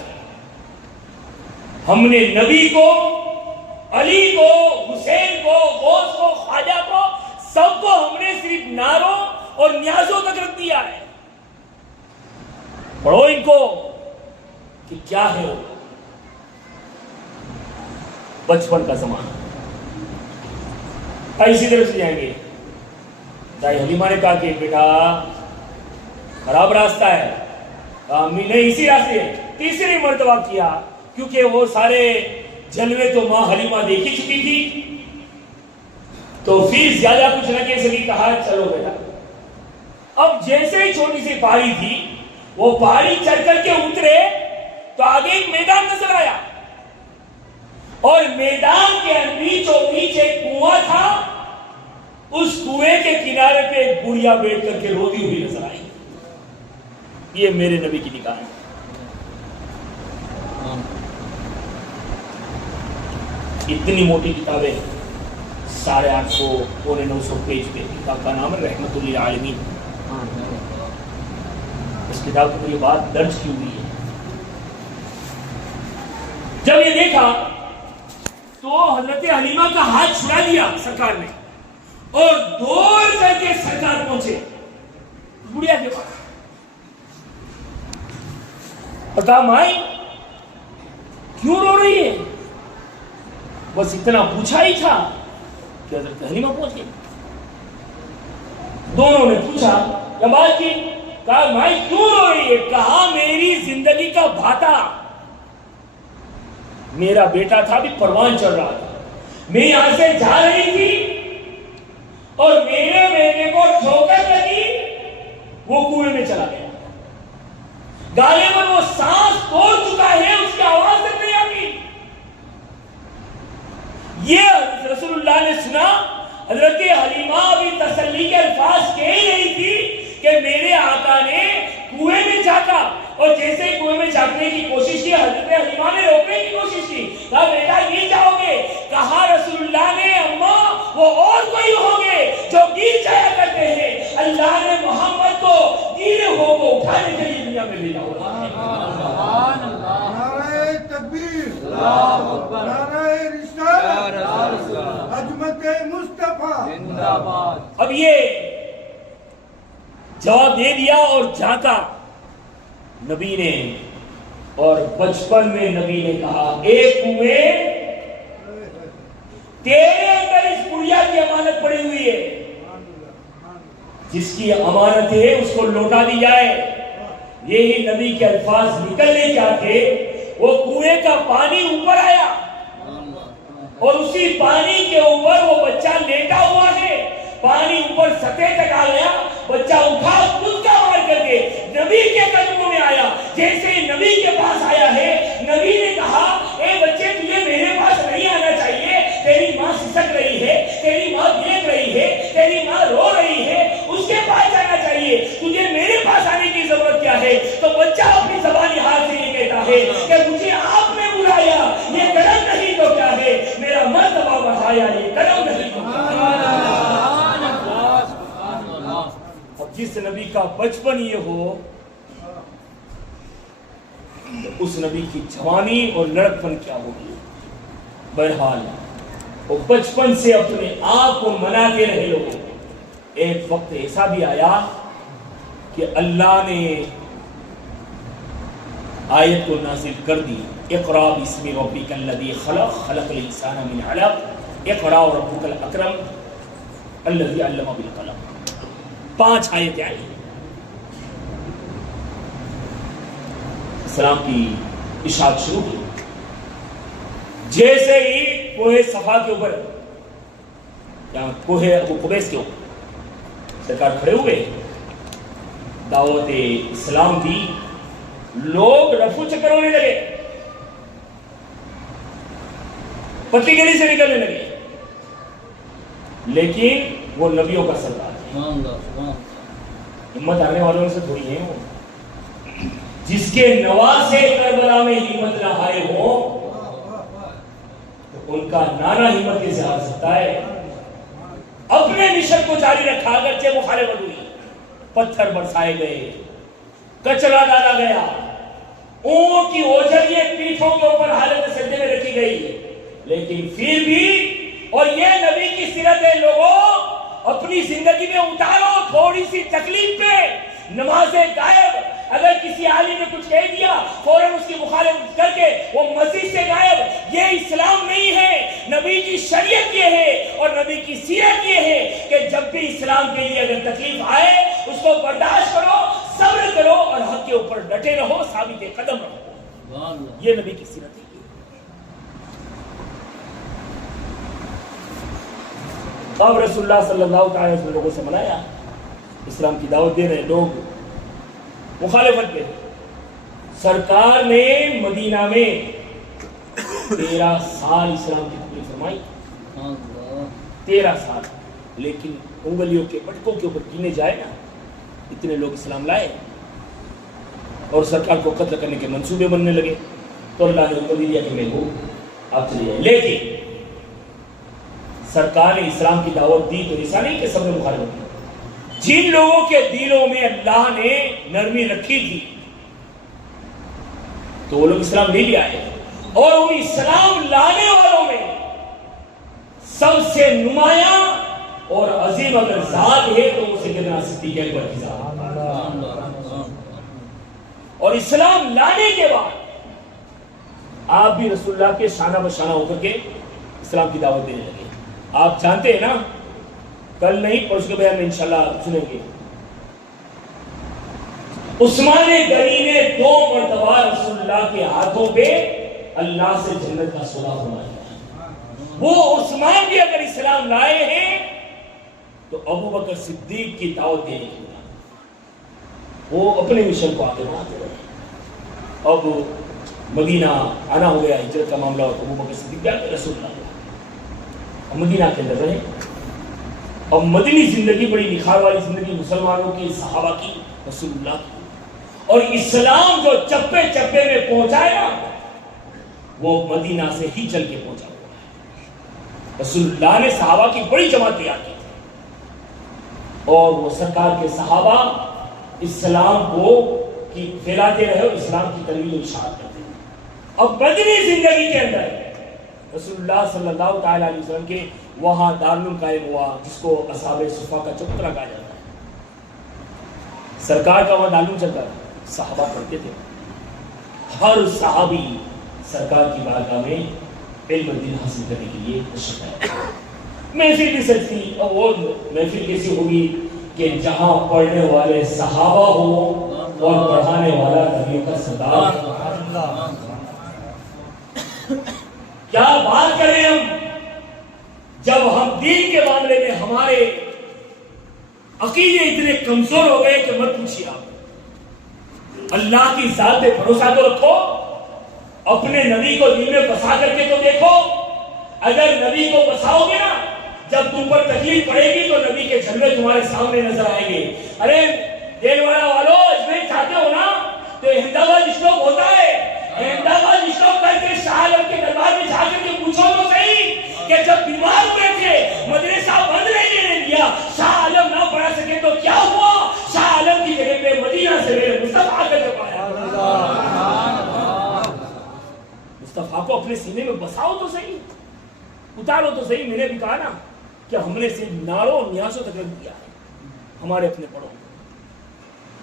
ہم نے نبی کو، علی کو، حسین کو، غوث کو، خواجہ کو، سب کو ہم نے صرف نعروں اور نیازوں تک رکھ دیا ہے. پڑھو ان کو کہ کیا ہے. بچپن کا زمانہ اسی طرح سے جائیں گے. دائی حلیمہ نے کہا کہ بیٹا خراب راستہ ہے. امی نے اسی راستے 3 مرتبہ کیا کیونکہ وہ سارے جلوے تو ماں حلیمہ دیکھ ہی چکی تھی، تو پھر زیادہ کچھ نہ کہہ سکی. کہا چلو بیٹا. اب جیسے ہی چھوٹی سی پہاڑی تھی وہ پہاڑی چڑھ کر کے اترے تو آگے ایک میدان نظر آیا اور میدان کے بیچ و بیچ ایک کنواں تھا. اس کنویں کے کنارے پہ ایک بڑھیا بیٹھ کر کے روتی ہوئی نظر آئی. یہ میرے نبی کی نگاہ ہے. اتنی موٹی کتابیں 850 پونے 900 پیج پہ. کتاب کا نام ہے رحمت للعالمین. اس کتاب میں یہ بات درج کی ہوئی ہے. جب یہ دیکھا تو حضرت حلیمہ کا ہاتھ چھڑا دیا سرکار نے اور دوڑ کر کے سرکار پہنچے بڑھیا کے پاس. کہا مائی کیوں رو رہی ہے؟ بس اتنا پوچھا ہی تھا کہ حضرت حلیمہ پہنچ گئی. دونوں نے پوچھا کیا بات کی؟ کہا مائی کیوں رو رہی ہے؟ کہا میری زندگی کا بھاتا، میرا بیٹا تھا بھی پروان چڑھ رہا تھا، میں یہاں سے جا رہی تھی اور میرے بیٹے کو ٹھوکر لگی، وہ کنویں میں چلا گیا. غالباً وہ سانس توڑ چکا ہے، اس کی آواز تک نہیں آتی. کرنے کی کوشش کی, حضرت حلیمہ نے روکنے کی کوشش کی, کہا بیٹا گر جاؤ گے. کہا رسول اللہ نے اماں وہ اور کوئی ہوں گے جو گر جایا کرتے ہیں, اللہ نے محمد کو گرے ہو کو اٹھانے کے لیے دنیا میں بھیجا ہوا ہے. نعرہ تکبیر, اللہ اکبر, نعرہ رسالت, عظمت مصطفیٰ زندہ باد. اب یہ جواب دے دیا اور جاتا نبی نے, اور بچپن میں نبی نے کہا ایک کنویں تیرے اندر اس گڑیا کی امانت پڑی ہوئی ہے, جس کی امانت ہے اس کو لوٹا دی جائے. یہی نبی کے الفاظ نکلنے کیا تھے, وہ کنویں کا پانی اوپر آیا اور اسی پانی کے اوپر وہ بچہ لیٹا ہوا ہے. پانی اوپر سطح تک آ گیا, بچہ اٹھا کودکا مار کر کے نبی کے قدموں میں آیا. جیسے نبی کے پاس آیا ہے, نبی نے کہا اے بچے تجھے میرے پاس نہیں آنا چاہیے, تیری ماں سسک رہی ہے, تیری ماں دیکھ رہی ہے, تیری ماں رو رہی ہے, اس کے پاس جانا چاہیے, تجھے میرے پاس آنے کی ضرورت کیا ہے. تو بچہ اپنی زبانی حال سے یہ کہتا ہے کہ مجھے آپ نے بلایا, یہ کرم نہیں تو کیا ہے, میرا مرتبہ بڑھایا, یہ کرم نہیں تو کیا ہے. جس نبی کا بچپن یہ ہو, اس نبی کی جوانی اور لڑکپن کیا ہوگی. بہرحال وہ بچپن سے اپنے آپ کو مناتے رہے لوگوں. ایک وقت ایسا بھی آیا کہ اللہ نے آیت کو نازل کر دی, اقرا باسم ربک الذی خلق, خلق الانسان من علق, اقرا وربک الاکرم الذی علم بالقلم. 5 آیتیں آئی. اسلام کی اشاعت شروع کی. جیسے ہی کوہ صفا کے اوپر یا کوہ ابو قبیس کے اوپر سرکار کھڑے ہوئے, دعوت اسلام دی, لوگ رفو چکر ہونے لگے, پتی گلی سے نکلنے لگے. لیکن وہ نبیوں کا سردار ہے, ہمت آنے والوں میں سے تھوڑی ہے. جس کے نواسے کربلا میں ہمت نہ ہارے ہو, تو ان کا نانا ہمت کیسے ہار سکتا ہے. اپنے مشن کو جاری رکھا, اگرچہ مخالفت ہوئی, پتھر برسائے گئے, کچرا ڈالا گیا, اونٹ کی اوجھلیاں پیٹھوں کے اوپر حالت سجدے میں رکھی گئی, لیکن پھر بھی, اور یہ نبی کی سیرت ہے لوگوں, اپنی زندگی میں اتارو تھوڑی سی تکلیف پہ, نمازیں غائب, اگر کسی عالم نے کچھ کہہ دیا فوراً اس کی مخالفت کر کے وہ مسجد سے غائب. یہ اسلام نہیں ہے. نبی کی شریعت یہ ہے اور نبی کی سیرت یہ ہے کہ جب بھی اسلام کے لیے اگر تکلیف آئے اس کو برداشت کرو, صبر کرو اور حق کے اوپر ڈٹے رہو, ثابت قدم رہو. یہ نبی کی سیرت ہے. اب رسول اللہ صلی اللہ علیہ وسلم لوگوں سے منایا, اسلام کی دعوت دے رہے لوگ مخالفت پہ. سرکار نے مدینہ میں 13 سال اسلام کی تبلیغ فرمائی, 13 سال. لیکن انگلیوں کے پٹکوں کے اوپر گنے جائے نا, اتنے لوگ اسلام لائے اور سرکار کو قتل کرنے کے منصوبے بننے لگے. تو اللہ نے حکم دیا کہ میں ہوں, آپ چلے جائیں. لیکن سرکار نے اسلام کی دعوت دی تو ایسا نہیں کہ سب نے مخالفت کی. جن لوگوں کے دلوں میں اللہ نے نرمی رکھی تھی تو وہ لوگ اسلام لے بھی آئے, اور ان اسلام لانے والوں میں سب سے نمایاں اور عظیم اگر ذات ہے تو وہ سیدنا صدیق اکبر کی ذات. اور اسلام لانے کے بعد آپ بھی رسول اللہ کے شانہ بشانہ ہو کر کے اسلام کی دعوت دینے لگے. آپ جانتے ہیں نا, کل نہیں پرسوں کے بیان میں انشاءاللہ سنیں گے, عثمان غنی نے 2 مرتبہ رسول اللہ کے ہاتھوں پہ اللہ سے جنت کا سودا فرمایا. وہ عثمان بھی اگر اسلام لائے ہیں تو ابو بکر صدیق کی دعوت دینے کی بنا, وہ اپنے مشن کو آگے بڑھاتے رہے. اب مدینہ آنا ہو گیا, ہجرت کا معاملہ, اور ابو بکر صدیق بھی آگے رسول اللہ مدینہ کے اندر رہے. اب مدنی زندگی بڑی نکھار والی زندگی, مسلمانوں کی, صحابہ کی, رسول اللہ کی. اور اسلام جو چپے چپے میں پہنچایا وہ مدینہ سے ہی چل کے پہنچا ہوا ہے۔ رسول اللہ نے صحابہ کی بڑی جماعت تیار کی تھی اور وہ سرکار کے صحابہ اسلام کو پھیلاتے رہے اور اسلام کی ترویج و اشاعت کرتے رہے۔ اب بدنی زندگی کے اندر رسول اللہ صلی اللہ تعالی علیہ وسلم کے وہاں دارالعلوم قائم ہوا، جس کو اصحاب صفہ کا چبوترا کہا جاتا ہے۔ سرکار کا وہاں دارالعلوم چلتا تھا، صحابہ پڑھتے تھے، ہر صحابی سرکار کی بارگاہ میں علم دین حاصل کرنے کے لیے تشریف لایا۔ محفل بھی سچ تھی، اور وہ محفل کیسی ہوگی کہ جہاں پڑھنے والے صحابہ ہوں اور پڑھانے والا نبیوں کا سردار۔ کیا بات کریں ہم، جب ہم دین کے معاملے میں ہمارے عقیدے اتنے کمزور ہو گئے کہ مت پوچھیے آپ۔ اللہ کی ذات پہ بھروسہ تو رکھو، اپنے نبی کو دل میں بسا کر کے تو دیکھو۔ اگر نبی کو بساؤ گے نا، جب تم پر تکلیف پڑے گی تو نبی کے جھنڈے تمہارے سامنے نظر آئیں گے۔ ارے دیلواڑہ والوں، اجمیر چاہتے ہو نا تو احمد آباد اسٹاپ ہوتا ہے، احمد آباد اسٹاپ کر کے شاہ عالم کے دربار میں جا کر کے پوچھو تو صحیح کہ جب بیمار ہوئے تھے مدرسہ بند نہیں دیا، شاہ عالم نہ پڑھا سکے تو کیا ہوا؟ شاہ عالم کی جگہ پہ مدینہ سے میرے مصطفیٰ آ کر کے پایا۔ مصطفیٰ کو اپنے سینے میں بساؤ تو صحیح، اتارو تو صحیح۔ میں نے بھی کہا نا کہ ہم نے صرف ناروں اور نیازوں تک رکھ دیا ہے ہمارے اپنے پڑھو۔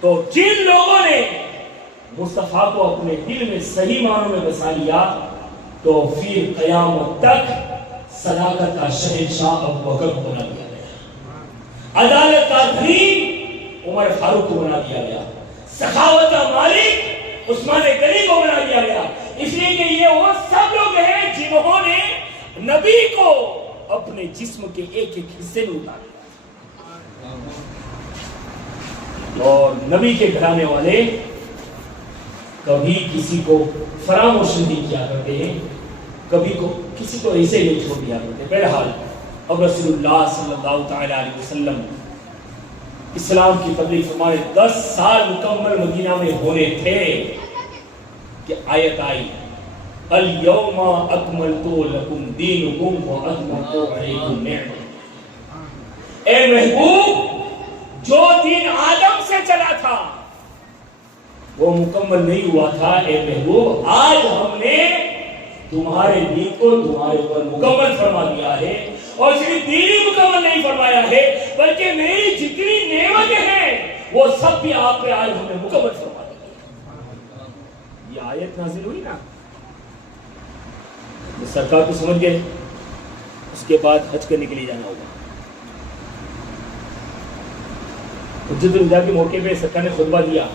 تو جن لوگوں نے مصطفیٰ کو اپنے دل میں صحیح معنوں میں بسا لیا تو پھر قیامت تک صداقت کا شہنشاہ ابوبکر کو بنا دیا گیا، عدالت کا دھنی عمر فاروق کو بنا دیا گیا، سخاوت کا مالک عثمان غنی کو بنا دیا گیا، اس لیے کہ یہ وہ سب لوگ ہیں جنہوں نے نبی کو اپنے جسم کے ایک ایک حصے میں اتار دیا۔ اور نبی کے گھرانے والے کبھی کسی کو فراموش نہیں کیا کرتے ہیں، کبھی کسی کو ایسے نہیں چھوڑ دیا کرتے۔ بہرحال اب رسول اللہ صلی اللہ تعالی علیہ وسلم اسلام کی تبلیغ فرمائے 10 سال مکمل مدینہ میں ہونے تھے کہ آیت آئی، اليوم اکملت لکم دینکم واتممت علیکم نعمتی۔ اے محبوب، جو دین آدم سے چلا تھا وہ مکمل نہیں ہوا تھا، اے محبوب آج ہم نے تمہارے دین کو تمہارے اوپر مکمل فرما دیا ہے، اور صرف دین ہی مکمل نہیں فرمایا ہے بلکہ میری جتنی نعمتیں ہیں وہ سب بھی آپ پہ آج ہم نے مکمل فرما دی۔ یہ آیت نازل ہوئی نا، سرکار تو سمجھ گئے اس کے بعد حج کرنے کے لیے جانا ہوگا۔ حجۃ الوداع کے موقع پہ سرکار نے خطبہ دیا،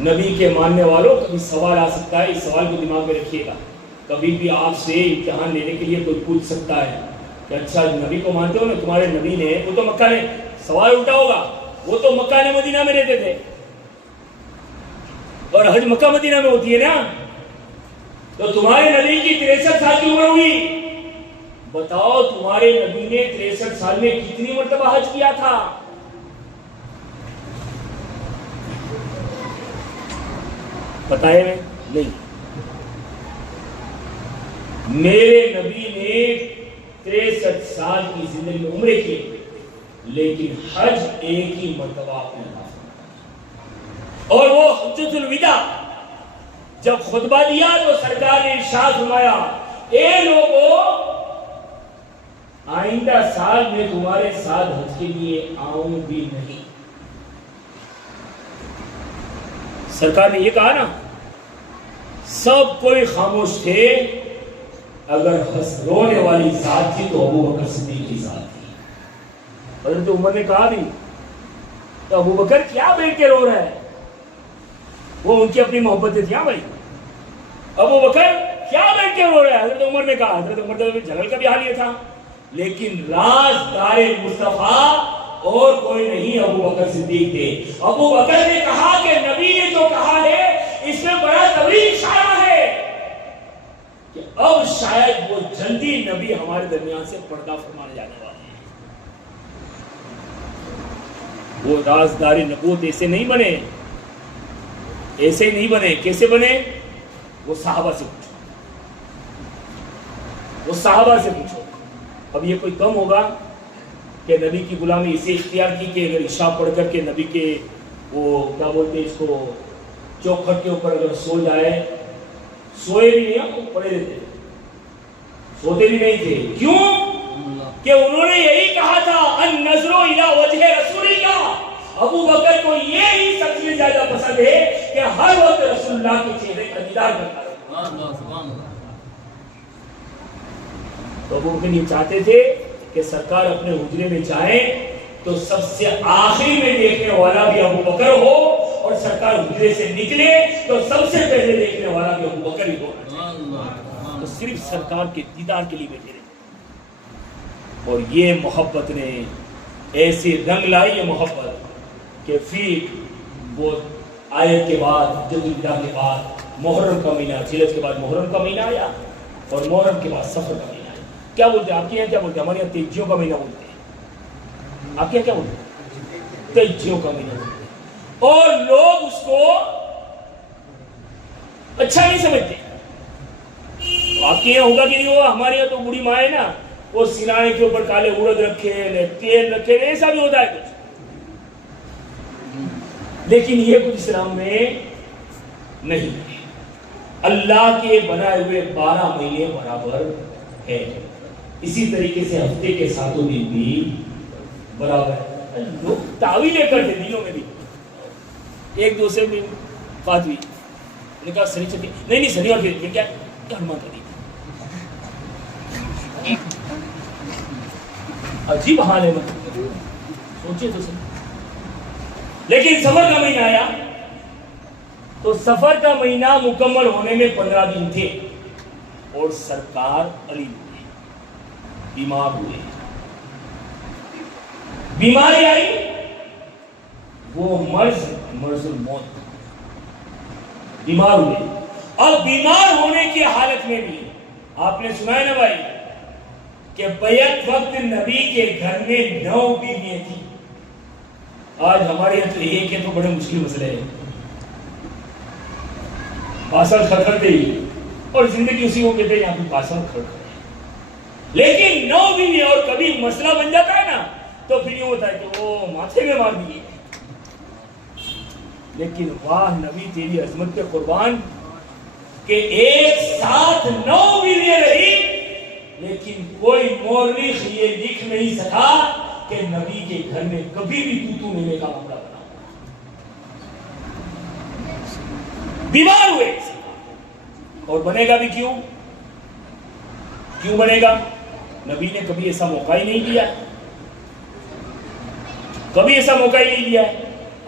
نبی کے ماننے والوں کبھی سوال آ سکتا ہے، اس سوال کو دماغ میں رکھیے گا، کبھی بھی آپ سے امتحان لینے کے لیے کوئی پوچھ سکتا ہے کہ اچھا نبی کو مانتے ہو نا، تمہارے نبی نے، وہ تو مکہ نے، سوال الٹا ہوگا، وہ تو مکہ نے مدینہ میں رہتے تھے اور حج مکہ مدینہ میں ہوتی ہے نا، تو تمہارے نبی کی 63 سال کی عمر ہوئی، بتاؤ تمہارے نبی نے 63 سال میں کتنی مرتبہ حج کیا تھا؟ پتہ ہے نہیں؟ میرے نبی نے 63 سال کی زندگی میں عمرے کی، لیکن حج ایک ہی مرتبہ آپ نے ادا فرمایا، اور وہ حجۃ الوداع جب خطبہ دیا تو سرکار نے ارشاد فرمایا، اے لوگوں، آئندہ سال میں تمہارے ساتھ حج کے لیے آؤں بھی نہیں۔ سرکار نے یہ کہا نا، سب کوئی خاموش تھے، اگر رونے والی ذات تھی تو ابو بکر صدیق کی ذات تھی۔ حضرت عمر نے کہا بھی تو ابو بکر کیا بیٹھ کے رو رہا ہے، وہ ان کی اپنی محبتیں تھیں بھائی، ابو بکر کیا بیٹھ کے رو رہا ہے، حضرت عمر نے کہا۔ حضرت عمر تو جلال کا بھی حال یہ تھا، لیکن رازدار مصطفیٰ اور کوئی نہیں ابو بکر صدیق تھے۔ ابو بکر نے کہا کہ نبی نے جو کہا ہے اس میں بڑا طویل اشارہ ہے کہ اب شاید وہ جلدی نبی ہمارے درمیان سے پردہ فرمانے جانے والے ہیں۔ وہ رازدار نبوت ایسے نہیں بنے ایسے ہی نہیں بنے. کیسے بنے؟ وہ صحابہ سے پوچھو, وہ صحابہ سے پوچھو. اب یہ کوئی کم ہوگا کہ نبی کی غلامی اسے اختیار کی کہ اگر عشاء پڑھ کر کے نبی کے وہ کیا بولتے ہیں اس کو چوکھٹ کے اوپر اگر سو جائے, سوئے بھی نہیں, پڑے رہتے, سوتے بھی نہیں تھے. کیوں؟ کہ انہوں نے یہی کہا تھا النظر الی وجہ رسول اللہ. ابو بکر کو یہی سب سے زیادہ پسند ہے کہ ہر وقت رسول اللہ کے چہرے کا دیدار کرتا رہے. تو ابو بکر یہ چاہتے تھے کہ سرکار اپنے حجرے میں جائیں تو سب سے آخری میں دیکھنے والا بھی ابو بکر ہو, اور سرکار حجرے سے نکلے تو سب سے پہلے دیکھنے والا بھی ابو بکر ہی ہونا. تو صرف سرکار کے دیدار کے لیے بیٹھے رہے. اور یہ محبت نے ایسی رنگ لائی, یہ محبت کہ پھر وہ آیت کے بعد, جدید کے بعد محرم کا مہینہ, جلد کے بعد محرم کا مہینہ آیا, اور محرم کے بعد سفر کا مہینہ آیا. کیا بولتے ہیں آپ کے یہاں, کیا بولتے ہیں؟ ہمارے یہاں تیجیوں کا مہینہ بولتے ہیں. آپ کے یہاں کیا بولتے ہیں؟ تیجیوں کا مہینہ بولتے ہیں. اور لوگ اس کو اچھا نہیں سمجھتے. آپ کے یہاں ہوگا کہ نہیں ہوگا, ہمارے یہاں تو بوڑھی ماں ہے نا, وہ سینے کے اوپر کالے اڑد رکھے, تیل رکھے, ایسا بھی ہوتا ہے کچھ. لیکن یہ کچھ اسلام میں نہیں ہے. اللہ کے بنائے ہوئے 12 مہینے برابر ہے. اسی طریقے سے ہفتے کے 7 دن بھی برابر ہے. لوگ تعویلیں کرتے دنوں میں بھی. ایک دوسرے میں بات ہوئی, نے کہا سنی چکی نہیں شنیوار کے کیا ہنومان کر دی. عجیب حال ہے, سوچے تو صحیح. لیکن سفر کا مہینہ آیا تو سفر کا مہینہ مکمل ہونے میں 15 دن تھے, اور سرکار علی ہوئے, بیمار ہوئے. بیماری آئی, وہ مرض الموت, بیمار ہوئے. اور بیمار ہونے کی حالت میں بھی آپ نے سنا ہے نا بھائی کہ بیعت وقت نبی کے گھر میں 9 بیویاں تھیں. آج ہمارے یہاں تو ایک ہے تو بڑے مشکل مسئلے ہے, باسن کھڑکھڑتے ہی, اور زندگی اسی کو کہتے ہیں یہاں پہ باسن کھڑکھڑے. لیکن 9 بیویاں, اور کبھی مسئلہ بن جاتا ہے نا تو پھر یہ ہوتا ہے کہ وہ ماتھے میں مار دیے. لیکن واہ نبی تیری عظمت کے قربان کہ ایک ساتھ 9 بیویاں رہی, لیکن کوئی مورخ یہ لکھ نہیں سکا کہ نبی کے گھر میں کبھی بھی تو میرے کا معاملہ بنا. بیمار ہوئے, اور بنے گا بھی کیوں بنے گا؟ نبی نے کبھی ایسا موقع ہی نہیں دیا, کبھی ایسا موقع ہی نہیں دیا.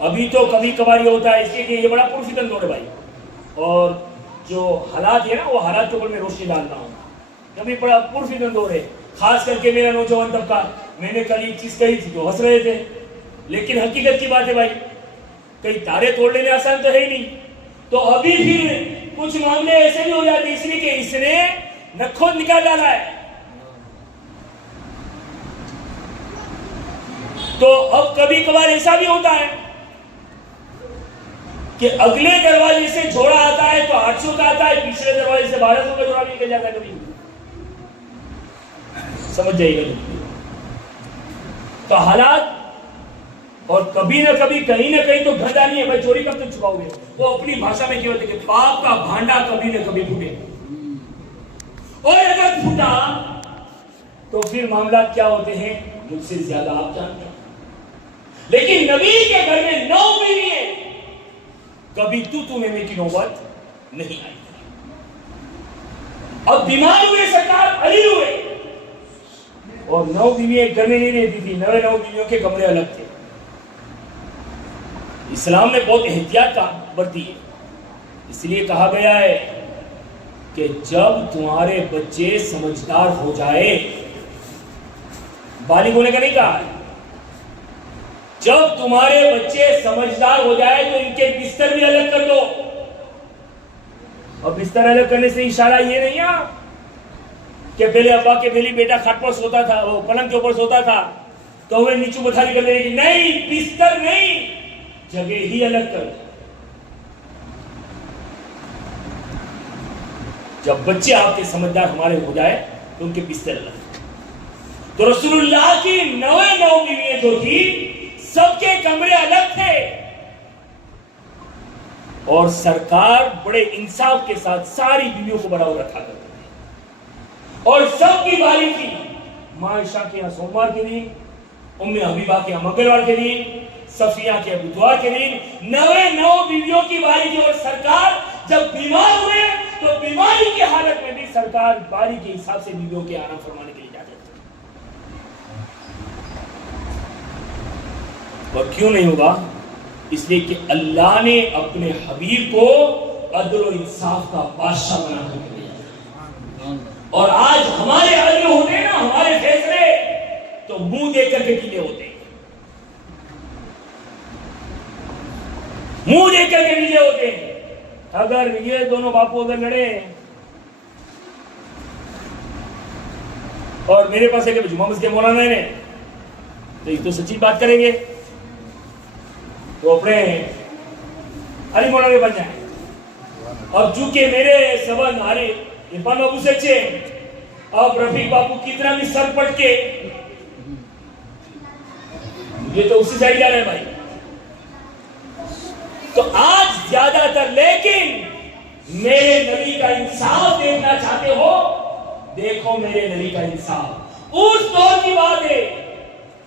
ابھی تو کبھی کبھار یہ ہوتا ہے, اس لیے کہ یہ بڑا پرفتن دور ہے بھائی, اور جو حالات ہے نا وہ حالات کے اوپر میں روشنی ڈالنا ہوں. کبھی بڑا پرفتن دور ہے, خاص کر کے میرا نوجوان طبقہ. میں نے کل ایک چیز کہی تھی تو ہنس رہے تھے, لیکن حقیقت کی بات ہے بھائی, کئی تارے توڑ لینے آسان تو ہے ہی نہیں. تو ابھی پھر کچھ معاملے ایسے بھی ہو جاتے ہیں, اس لیے کہ اس نے نخود نکال ڈالا ہے. تو اب کبھی کبھار ایسا بھی ہوتا ہے کہ اگلے دروازے سے جوڑا آتا ہے تو 800 کا آتا ہے, پچھلے دروازے سے 1200 کا جوڑا بھی نکل جاتا ہے. کبھی سمجھ جائیے گا. تو حالات, اور کبھی نہ کبھی کہیں نہ کہیں تو گھردانی ہے بھائی, چوری کب تک چھپاؤ گے. وہ اپنی بھاشا میں کیا ہوتا ہے کہ پاپ کا بھانڈا کبھی نہ کبھی پھوٹے, اور اگر پھوٹا تو پھر معاملات کیا ہوتے ہیں مجھ سے زیادہ آپ جانتے ہیں. لیکن نبی کے گھر میں 9 بیوی ہیں, کبھی تو میں کی نوبت نہیں آئی. اب بیمار ہوئے سرکار علی ہوئے, اور 9 بیوی ایک گھر میں نہیں رہتی تھی, 9 بیویوں کے کمرے الگ تھے. اسلام نے بہت احتیاط کا برتی ہے, اس لیے کہا گیا ہے کہ جب تمہارے بچے سمجھدار ہو جائے, بالغ ہونے کا نہیں کہا ہے, جب تمہارے بچے سمجھدار ہو جائے تو ان کے بستر بھی الگ کر دو. اور بستر الگ کرنے سے اشارہ یہ نہیں ہے کہ پہلے ابا کے پہلی بیٹا کھٹ پر سوتا تھا, وہ پلنگ کے اوپر سوتا تھا تو وہ نیچو بتھاری کر دے گی. نہیں, بستر نہیں, جگہ ہی الگ کر. جب بچے آپ کے سمجھدار ہمارے ہو جائے تو ان کے بستر الگ. تو رسول اللہ کی 9 بیویاں جو تھی سب کے کمرے الگ تھے اور سرکار بڑے انصاف کے ساتھ ساری بیویوں کو برابر رکھا کرتے تھے اور سب کی باری تھی. ماں عائشہ کے یہاں سوموار کے دن, ام حبیبہ کے یہاں منگلوار کے دن, صفیہ کے بدھوار کے دن, 9 بیویوں کی باری تھی. اور سرکار جب بیمار ہوئے تو بیماری کی حالت میں بھی سرکار باری کے حساب سے بیویوں کے آرام فرمانے کے لیے جاتے تھے. اور کیوں نہیں ہوگا؟ اس لیے کہ اللہ نے اپنے حبیب کو عدل و انصاف کا بادشاہ بنا کر کے دیا. اور آج ہمارے عدل ہوتے ہیں نا, ہمارے فیصلے تو منہ دیکھ کر کے ڈھیلے ہوتے ہیں, منہ دیکھ کر کے ڈھیلے ہوتے ہیں. اگر یہ دونوں باپو اگر لڑے اور میرے پاس ہے کہ جمعہ مسجد کے مولانا نے تو یہ تو سچی بات کریں گے تو اپنے علی مولانا بن جائیں. اور چونکہ میرے سبق ہمارے عرفان بابو سے اچھے, اب رفیق بابو کتنا بھی سر پٹ کے یہ تو اسی سائڈ جا رہے ہیں بھائی. تو آج زیادہ تر لیکن میرے نبی کا انصاف دیکھنا چاہتے ہو, دیکھو میرے نبی کا انصاف. اس دور کی بات ہے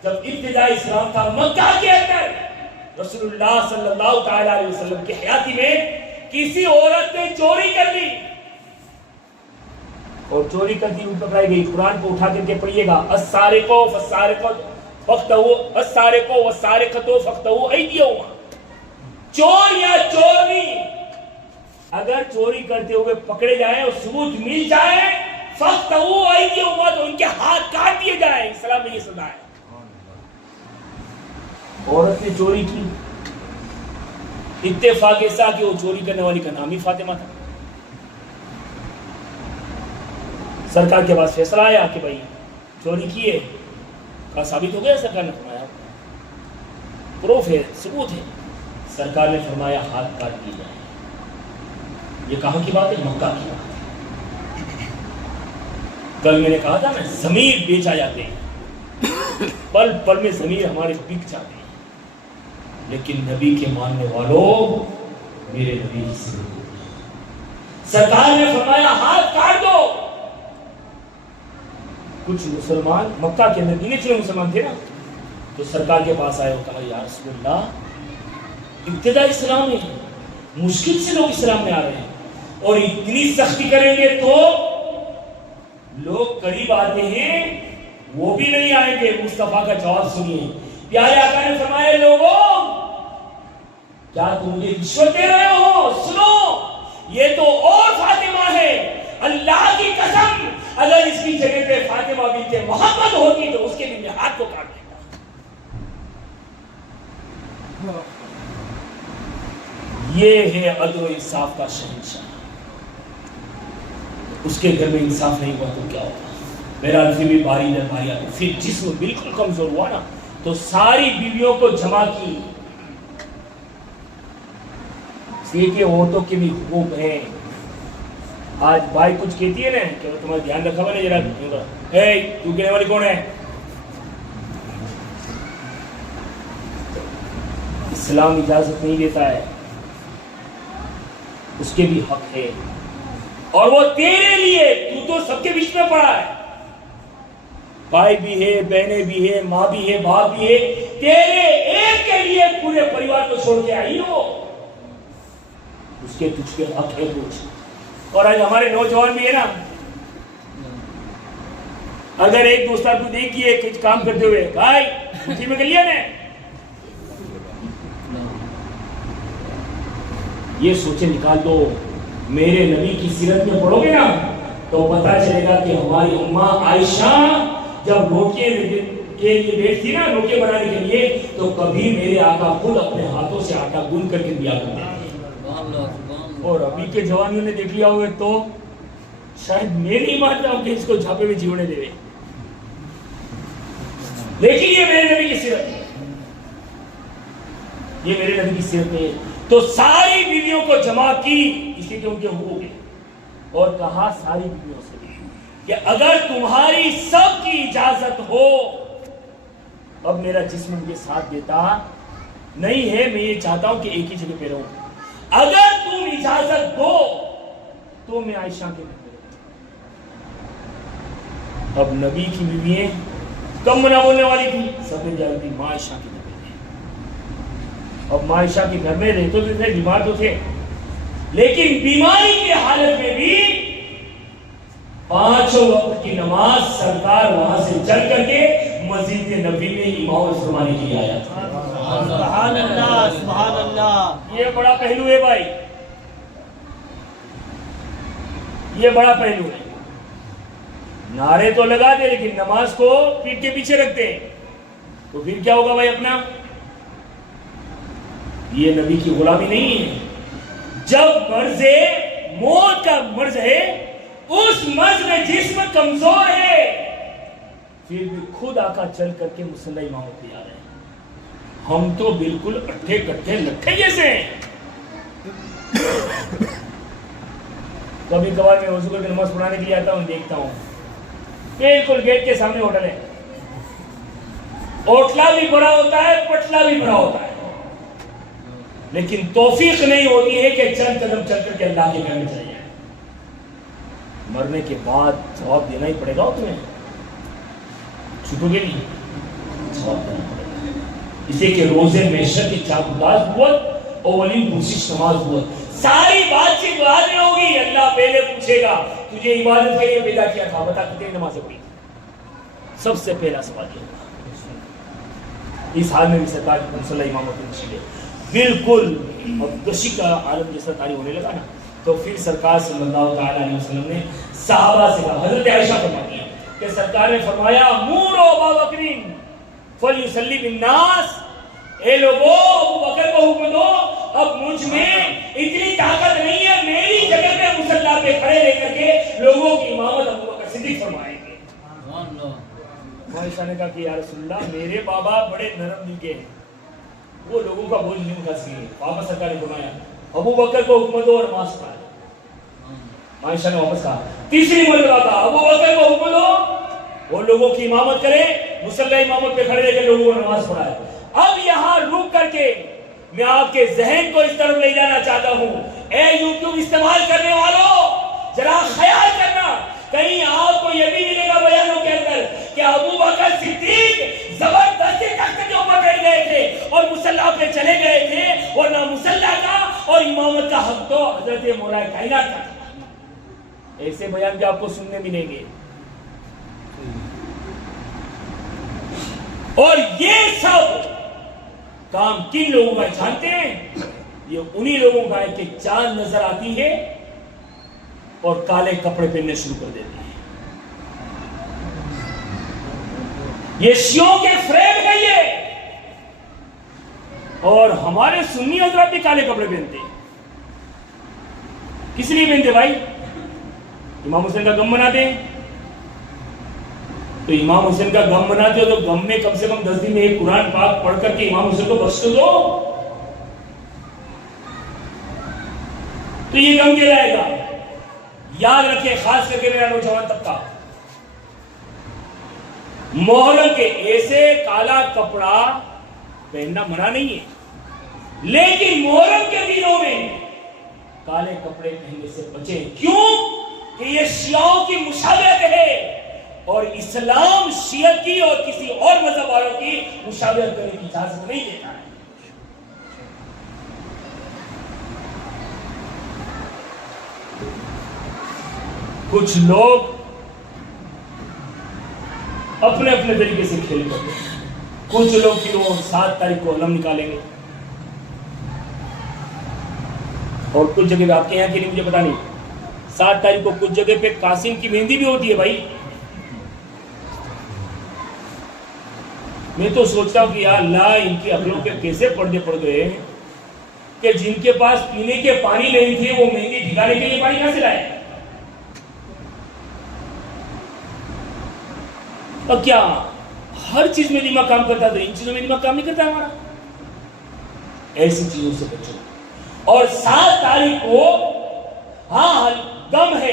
جب ابتدائی اسلام تھا, مکہ کے اندر رسول اللہ صلی اللہ تعالی علیہ وسلم کی حیاتی میں کسی عورت نے چوری کر لی اور چوری کر دی, پکڑائی گئی. قرآن کو اٹھا کر کے پڑھیے گا, السارق والسارقۃ فاقطعوا السارق والسارقۃ فاقطعوا ایدیہما. چور یا چورنی اگر چوری کرتے ہوئے پکڑے جائیں اور ثبوت مل جائے, فاقطعوا ایدیہما, تو ان کے ہاتھ کاٹ دیے جائیں. اسلام میں یہ سزا ہے. عورت نے چوری کی, اتفاق ایسا کہ وہ چوری کرنے والی کا نام ہی فاطمہ تھا. سرکار کے پاس فیصلہ آیا کہ بھائی چوری کی ہے, کہا ثابت ہو گیا. سرکار نے فرمایا پروف ہے, ثبوت ہے. سرکار نے فرمایا ہاتھ کاٹ دیے جائیں. یہ کہاں کی بات ہے؟ مکہ کی بات ہے. کل میں نے کہا تھا نا, ضمیر بیچا جاتے ہیں, پل پل میں ضمیر ہمارے بک جاتے ہیں. لیکن نبی کے ماننے والوں میرے نبی کی سنت. سرکار نے فرمایا ہاتھ کاٹ دو. کچھ مسلمان مکہ کے اندر گنے چنے مسلمان تھے نا, تو سرکار کے پاس آئے اور کہا یا رسول اللہ, ابتدا اسلام ہے, مشکل سے لوگ اسلام میں آ رہے ہیں اور اتنی سختی کریں گے تو لوگ قریب آتے ہیں وہ بھی نہیں آئیں گے. مصطفیٰ کا جواب سنیے. پیارے آقا نے فرمایا لوگوں کیا تم مجھے رشوت دے رہے ہو؟ سنو, یہ تو اور فاطمہ ہے. اللہ کی قسم اگر اس کی جگہ پہ فاطمہ بنت محمد ہوتی تو اس کے بھی میں ہاتھ کو کاٹ دیتا. یہ ہے عدل و انصاف کا شہنشاہ. اس کے گھر میں انصاف نہیں ہوا تو کیا ہوگا؟ میرا پھر بھی باری نہ باری آتی. پھر جسم بالکل کمزور ہوا نا تو ساری بیویوں کو جمع کی. اس لیے کہ عورتوں کے بھی حقوق ہیں. آج بھائی کچھ کہتی ہے نا کہ تمہارا دھیان رکھا ہوا نا ذرا, تو کہنے والی کون ہے؟ اسلام اجازت نہیں دیتا ہے, اس کے بھی حق ہے. اور وہ تیرے لیے, تو سب کے بیچ میں پڑا ہے, بھائی بھی ہے, بہنیں بھی ہے, ماں بھی ہے, باپ بھی ہے, تیرے ایک کے لیے پورے پریوار کو چھوڑ کے آئی ہو, اس کے تجھ کے حق ہے کچھ. اور آج ہمارے نوجوان بھی ہے نا, اگر ایک دوستہ کو دیکھیے کچھ کام کرتے ہوئے, بھائی اسی میں کر لیا نا, یہ سوچے نکال دو. میرے نبی کی سیرت میں پڑھو گے نا تو پتا چلے گا کہ ہماری اماں عائشہ جب روٹیے کے لیے بیٹھتی نا, روٹیے بنانے کے لیے, تو کبھی میرے آقا خود اپنے ہاتھوں سے آٹا گوندھ کر کے دیا کرتے ہیں. اور ابھی کے جوانیوں نے دیکھ لیا ہوگا تو شاید میں نہیں مانتا ہوں کہ اس کو جھاپے میں جیونے دے. لیکن یہ میرے نبی کی سیرت ہے, یہ میرے نبی کی سیرت ہے. تو ساری بیویوں کو جمع کی اس لیے کہ ان کے حقوق ہیں. اور کہا ساری بیویوں سے کہ اگر تمہاری سب کی اجازت ہو، اب میرا جسم مجھے ساتھ دیتا نہیں ہے، میں یہ چاہتا ہوں کہ ایک ہی جگہ پہ رہوں، اگر تم اجازت دو تو میں عائشہ کے گھر میں رہوں۔ اب نبی کی بیوییں کم نہ بولنے والی تھی، سب نے جا دی ماں عائشہ کے گھر میں۔ اب ماں عائشہ کے گھر میں رہتے تو تھے، بیمار تو تھے، لیکن بیماری کی حالت میں بھی 5 وقت کی نماز سرکار وہاں سے چل کر کے مسجد نبی میں امامت فرمانے کے لیے آیا تھا۔ سبحان اللہ، سبحان اللہ۔ یہ بڑا پہلو ہے بھائی، یہ بڑا پہلو ہے۔ نعرے تو لگا دے لیکن نماز کو پیٹ کے پیچھے رکھتے ہیں، تو پھر کیا ہوگا بھائی اپنا؟ یہ نبی کی غلامی نہیں ہے۔ جب مرض موت کا مرض ہے، اس مرض میں جسم کمزور ہے، پھر بھی خود آقا چل کر کے مصلی امامت پہ آ رہے ہیں۔ ہم تو بالکل اٹھے کٹھے لٹھے جیسے ہیں۔ کبھی کبھار میں وضو کر کے نماز پڑھانے کے لیے آتا ہوں، دیکھتا ہوں بالکل گیٹ کے سامنے ہوٹل ہے، اوٹلا بھی بڑا ہوتا ہے، پٹلا بھی بڑا ہوتا ہے، لیکن توفیق نہیں ہوتی ہے کہ چند قدم چل کر کے اللہ کے گھر میں چلے جائیں۔ مرنے کے بعد جواب دینا ہی پڑے گا تمہیں، چھٹو گے نہیں، جواب دینا پڑے گا۔ اسے کہ روزے محشر کی چاکداز بوت، اولین پرسش نماز بوت، ساری بات چیت بعد میں ہوگی۔ اللہ پہلے پوچھے گا تجھے عبادت کے لیے پیدا کیا تھا، بتا کتنی نمازیں پڑھی؟ سب سے پہلا سوال یہ ہوگا۔ اس حال میں بھی سرکار کی مصلی امامت نشیلے بالکل مدشی کا عالم جیسا تاری ہونے لگا نا، تو پھر سرکار صلی اللہ تعالی علیہ وسلم نے صحابہ سے کہا، حضرت عائشہ فرماتی ہیں کہ سرکار نے فرمایا مورو ابا بکرین فلیصلی بالناس، اے لوگو ابو بکر کو حکم دو، اب مجھ میں اتنی طاقت نہیں ہے، میری جگہ پہ مصلی پہ کھڑے رہ کر کے لوگوں کی امامت ابو بکر صدیق فرمائیں گے۔ عائشہ نے کہا کہ یا رسول اللہ میرے بابا بڑے نرم دل کے ہیں، وہ لوگوں کا بوجھ نہیں اٹھا سکیں گے۔ واپس سرکار نے فرمایا ابو بکر کو حکم دو اور نماز پڑھائے۔ عائشہ نے واپس کہا، تیسری مرتبہ کہا ابو بکر کو حکم دو، وہ لوگوں کی امامت کرے، مصلی امامت پہ کھڑے رہ کے لوگوں کو نماز پڑھائے۔ اب یہاں رک کر کے میں آپ کے ذہن کو اس طرف لے جانا چاہتا ہوں، اے یوٹیوب استعمال کرنے والوں ذرا خیال کرنا، کہیں آپ کو یہ بھی ملے گا بیانوں کے اندر کہ ابو بکر صدیق زبردستی تخت کے اوپر بیٹھ گئے تھے اور مصلی پہ چلے گئے تھے، ورنہ مصلی کا اور امامت کا حق تو حضرت مولا کائنات کا تھا۔ ایسے بیان بھی آپ کو سننے ملیں گے۔ اور یہ سب کام کن لوگوں کا جانتے ہیں؟ یہ انہی لوگوں کا ہے کہ چاند نظر آتی ہے اور کالے کپڑے پہننے شروع کر دیتے ہیں۔ یہ شیعوں کے فریب ہے یہ، اور ہمارے سنی حضرات بھی کالے کپڑے پہنتے ہیں۔ کس لیے پہنتے بھائی؟ امام حسین کا غم مناتے ہیں، تو امام حسین کا غم مناتے ہو تو غم میں کم سے کم 10 دن میں ایک قرآن پاک پڑھ کر کے امام حسین کو بخش دو، تو یہ غم کہلائے گا۔ یاد رکھیں خاص کر کے میرا نوجوان طبقہ، محرم کے ایسے کالا کپڑا پہننا منع نہیں ہے، لیکن محرم کے دنوں میں کالے کپڑے پہننے سے بچیں۔ کیوں؟ کہ یہ شیعوں کی مشابہت ہے، اور اسلام شیعت کی اور کسی اور مذہب والوں کی مشابہت کرنے کی اجازت نہیں دیتا ہے۔ کچھ لوگ اپنے اپنے طریقے سے کھیل کرتے ہیں، کچھ لوگ پھر وہ 7 تاریخ کو علم نکالیں گے، اور کچھ جگہ پہ آپ کے یہاں کے لیے مجھے پتا نہیں، 7 تاریخ کو کچھ جگہ پہ قاسم کی مہندی بھی ہوتی ہے بھائی۔ میں تو سوچتا ہوں کہ یا اللہ ان کی عقلوں پہ کیسے پردے پڑ گئے کہ جن کے پاس پینے کے پانی نہیں تھے وہ مہندی بھگانے کے لیے پانی کہاں سے لائے؟ اور کیا ہر چیز میں دماغ کام کرتا تھا، ان چیزوں میں دماغ کام نہیں کرتا ہمارا؟ ایسی چیزوں سے بچو۔ اور 7 تاریخ کو ہاں غم ہے،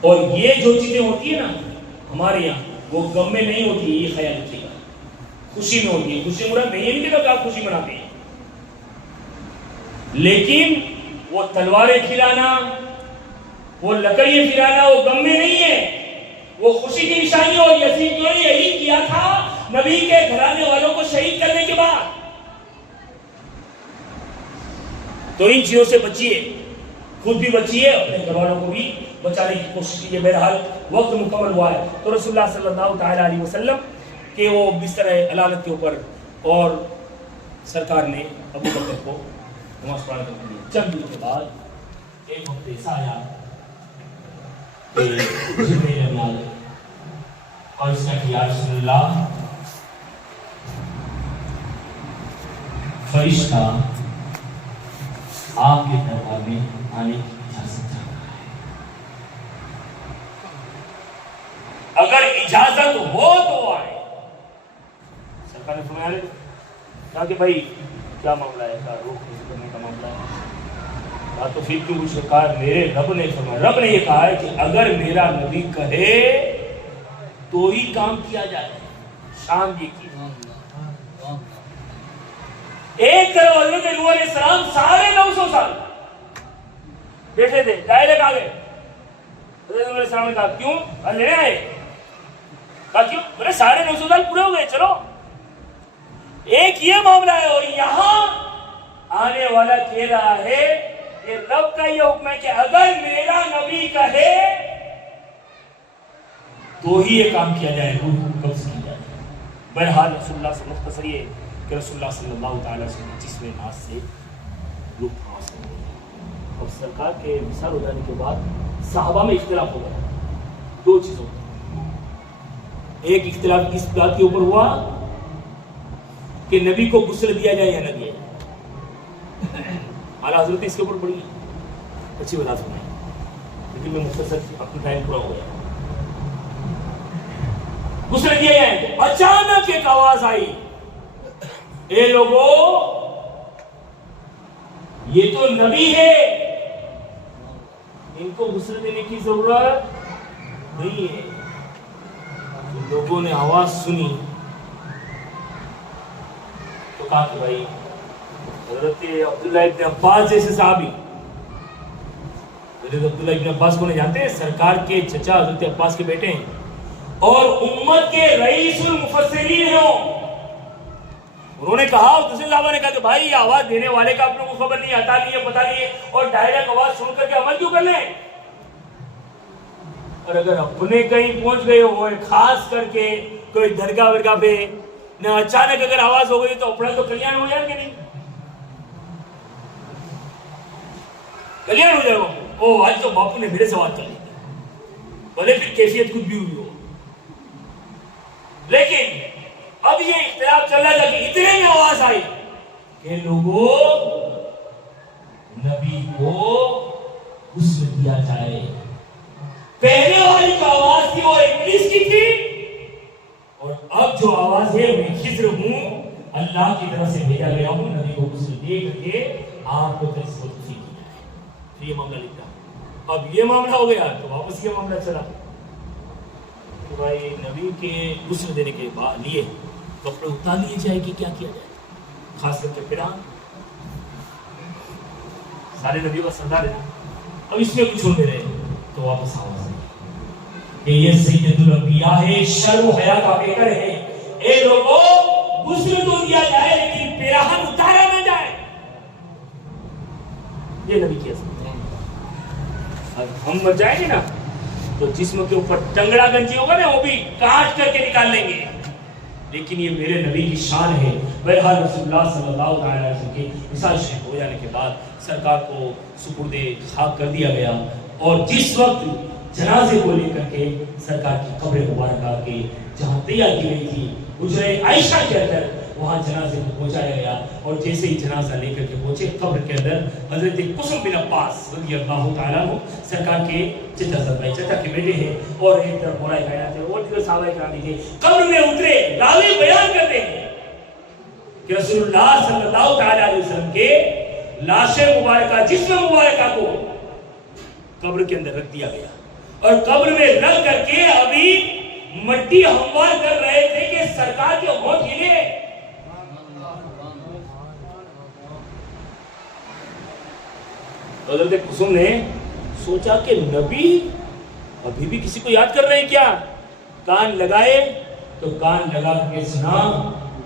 اور یہ جو چیزیں ہوتی ہیں نا ہمارے یہاں وہ غم میں نہیں ہوتی ہے، یہ خیال رکھیے گا، خوشی میں ہوتی ہے. خوشی مراد نہیں ہے کہ آپ خوشی مناتے ہیں، لیکن وہ تلواریں کھلانا، وہ لکڑیاں کھلانا وہ غم میں نہیں ہے، وہ خوشی کی نشانی. اور یزید نے یہی کیا تھا نبی کے گھرانے والوں کو شہید کرنے کے بعد. تو ان چیزوں سے بچیے، خود بھی بچیے، اپنے گھر والوں کو بھی بچانے کی کوشش کیجیے. بہرحال وقت مکمل ہوا ہے تو رسول اللہ صلی اللہ تعالی علیہ وسلم کہ وہ بستر علانت کے اوپر، اور سرکار نے ابو بکر کو نماز پڑھانے کے لیے چند دنوں کے بعد ایک وقت ایسا آیا کہ جبرائیل امین آ گئے اور اس نے کہا یا رسول اللہ، فرشتہ آپ کے دربار میں آنے کی اجازت چاہتا ہے. اگر اجازت ہو تو آئے. سرکار نے فرمایا کہا کہ بھائی کیا معاملہ ہے؟ کہا روح قبض کرنے کا معاملہ ہے. کہا تو پھر کیوں پوچھو؟ کہا میرے رب نے فرمایا، رب نے یہ کہا ہے کہ اگر میرا نبی کہے تو ہی کام کیا جائے. شان یہ کی. ایک طرف حضرت نوح علیہ السلام 950 سال بیٹھے تھے، ڈائریکٹ آ گئے. حضرت نوح علیہ السلام نے کہا کیوں لینے آئے؟ کہا کیوں؟ بولے 950 سال پورے ہو گئے، چلو. ایک یہ معاملہ ہے. اور یہاں آنے والا کہہ رہا ہے کہ رب کا یہ حکم ہے کہ اگر میرا نبی کہے تو ہی یہ کام کیا جائے، روح قبض کی جائے. بہرحال رسول اللہ سے مختصر یہ کہ رسول اللہ صلی اللہ تعالی وسلم جسم ناس سے روح پاس ہو گئی. اور سرکار کے وصال ہو جانے کے بعد صحابہ میں اختلاف ہو گیا. دو چیزوں، ایک اختلاف اس بات کے اوپر ہوا کہ نبی کو غسل دیا جائے یا نہ دیا جائے. اعلیٰ حضرت اس کے اوپر بڑی اچھی بات سنائی، لیکن میں مختصر اپنا ٹائم پورا ہو گیا. غسل دیا جائے تو اچانک ایک آواز آئی، اے لوگوں یہ تو نبی ہے، ان کو غسل دینے کی ضرورت نہیں ہے. لوگوں نے آواز سنی تو کہا کہ بھائی حضرت عبداللہ ابن عباس جیسے صحابی، حضرت عبداللہ ابن عباس کو نہیں جانتے؟ سرکار کے چچا حضرت عباس کے بیٹے ہیں اور امت کے رئیس المفسرین ہیں. انہوں نے کہا، دوسرے صحابہ نے کہا کہ بھائی آواز دینے والے کا آپ لوگوں کو خبر نہیں، ہٹا لیے، پتا لیے اور ڈائریکٹ آواز سن کر کے عمل کیوں کر لیں؟ اور اگر اپنے کہیں پہنچ گئے ہو، خاص کر کے کوئی درگاہ ورگاہ پہ نہ، اچانک اگر آواز ہو گئی تو اپنا تو کلیان ہو جائیں گے نہیں؟ کلیان ہو جائے گا. او آج تو باپو نے میرے سے بات کر لی، بھلے پھر کیفیت کچھ بھی ہوئی ہو. لیکن اب یہ اختلاف چل رہا تھا کہ اتنے میں آواز آئی کہ لوگوں نبی کو غسل دیا جائے. پہلے والی جو آواز تھی وہ ابلیس کی تھی، اور اب جو آواز ہے میں خضر ہوں، اللہ کی طرف سے بھیجا گیا ہوں، نبی کو غسل دے کر کے آپ کو تسبیح کی جائے. تو یہ معاملہ لکھا. اب یہ معاملہ ہو گیا تو واپس یہ معاملہ چلا کہ بھائی نبی کے غسل دینے کے بعد لیے کپڑے اتار لیے جائے کہ کیا کیا جائے، خاص کر کے پیران سارے نبیوں کا سردار ہے. اب اس میں کچھ چھوڑ دے رہے تو واپس آواز کہ یہ سید الانبیاء ہے، شرم و حیا کا پیکر ہے. اے لوگوں غسل تو دیا جائے لیکن پیراہن اتارا نہ جائے. یہ نبی کی عظمت ہے. اب ہم مر جائیں گے نا تو جسم کے اوپر ٹنگڑا گنجی ہوگا نا وہ بھی کاٹ کر کے نکال لیں گے، لیکن یہ میرے نبی کی شان ہے. بہرحال رسول اللہ صلی اللہ علیہ وسلم کے وصال شریف ہو جانے کے بعد سرکار کو سپرد خاک کر دیا گیا. اور جس وقت جنازے کو لے کر کے سرکار کی قبر مبارکہ کے جہاں تیار کی گئی تھی حجرہ عائشہ کے اندر، وہاں جنازے کو پہنچایا گیا. اور جیسے ہی جنازہ لے کر کے پہنچے قبر کے اندر، حضرت قسم بن عباس رضی اللہ تعالیٰ عنہ سرکار کے چچا زبائی چچا کے بیٹے ہیں، اور ایک طرف مولا کائنات ہے اور دیگر صحابہ کرام تھے، قبر میں اترے. راوی بیان کرتے ہیں کہ رسول اللہ صلی اللہ تعالیٰ علیہ وسلم کے لاش مبارکہ، جسم مبارکہ کو قبر کے اندر رکھ دیا گیا. اور قبر میں رکھ کر کے ابھی مٹی ہموار کر رہے تھے کہ سرکار کے ہونٹ ہلے. حضرت قسم نے سوچا کہ نبی ابھی بھی کسی کو یاد کر رہے ہیں کیا؟ کان لگائے تو کان لگا کے سنا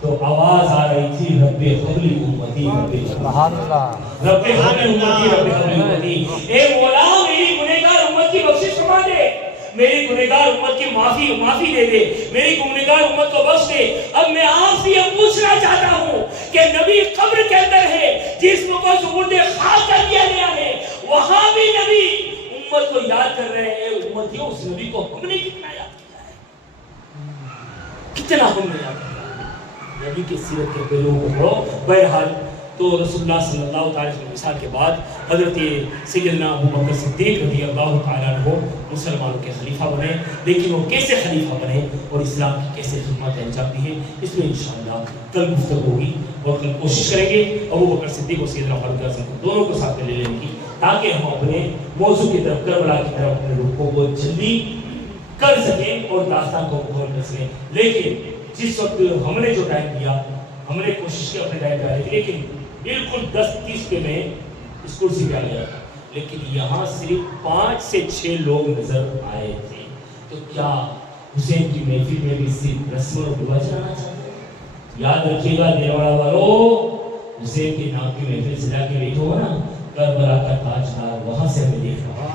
تو آواز آ رہی تھی رب حبلی امتی سبحان اللہ رب حبلی امتی رب حبلی امتی. اے مولا میری گنہگار امت کی بخشش فرما دے, میری گنہگار امت کی معافی دے دے, میری گنہگار امت کو بخش دے. اب میں آپ سے یہ پوچھنا چاہتا ہوں کہ نبی قبر کے اندر ہے, جسم کو سپرد خاک کر دیا گیا ہے, وہاں بھی نبی امت کو یاد کر رہے ہیں. امتیوں اس نبی کو ہم نے کتنا یاد کیا ہے, کتنا ہم نے یاد کیا نبی کی سیرت کے پہلوؤں کو پڑھو. بہرحال تو رسول اللہ صلی اللہ تعالی علیہ وسلم کے بعد حضرت سیدنا ابوبکر صدیق رضی اللہ تعالیٰ عنہ مسلمانوں کے خلیفہ بنے. لیکن وہ کیسے خلیفہ بنے اور اسلام کی کیسے خدمات انجام دی ہے, اس میں انشاءاللہ کل گفتگو ہوگی اور کل کوشش کریں گے ابوبکر صدیق اور سیدنا فاروق اعظم کو دونوں کو ساتھ میں لے لینے کی, تاکہ ہم اپنے موضوع کی طرف کربلا کی طرف اپنے رخ کو بہت جلدی کر سکیں اور داستان کو مکمل کر سکیں. لیکن جس وقت ہم نے جو ٹائم دیا, ہم نے کوشش کی اپنے ٹائم پہ آنے کی, لیکن بالکل 10:30 پہ میں اس کرسی پہ آ گیا تھا, لیکن یہاں صرف 5 سے 6 لوگ نظر آئے تھے. تو کیا حسین کی محفل میں بھی صرف رسم اور دعا چلانا چاہتے ہیں؟ یاد رکھیے گا دیواڑا والوں, حسین کے نام کی محفل سجا کے بیٹھو ہو نا, کربلا کا تاجدار وہاں سے ہمیں دیکھ رہا ہے,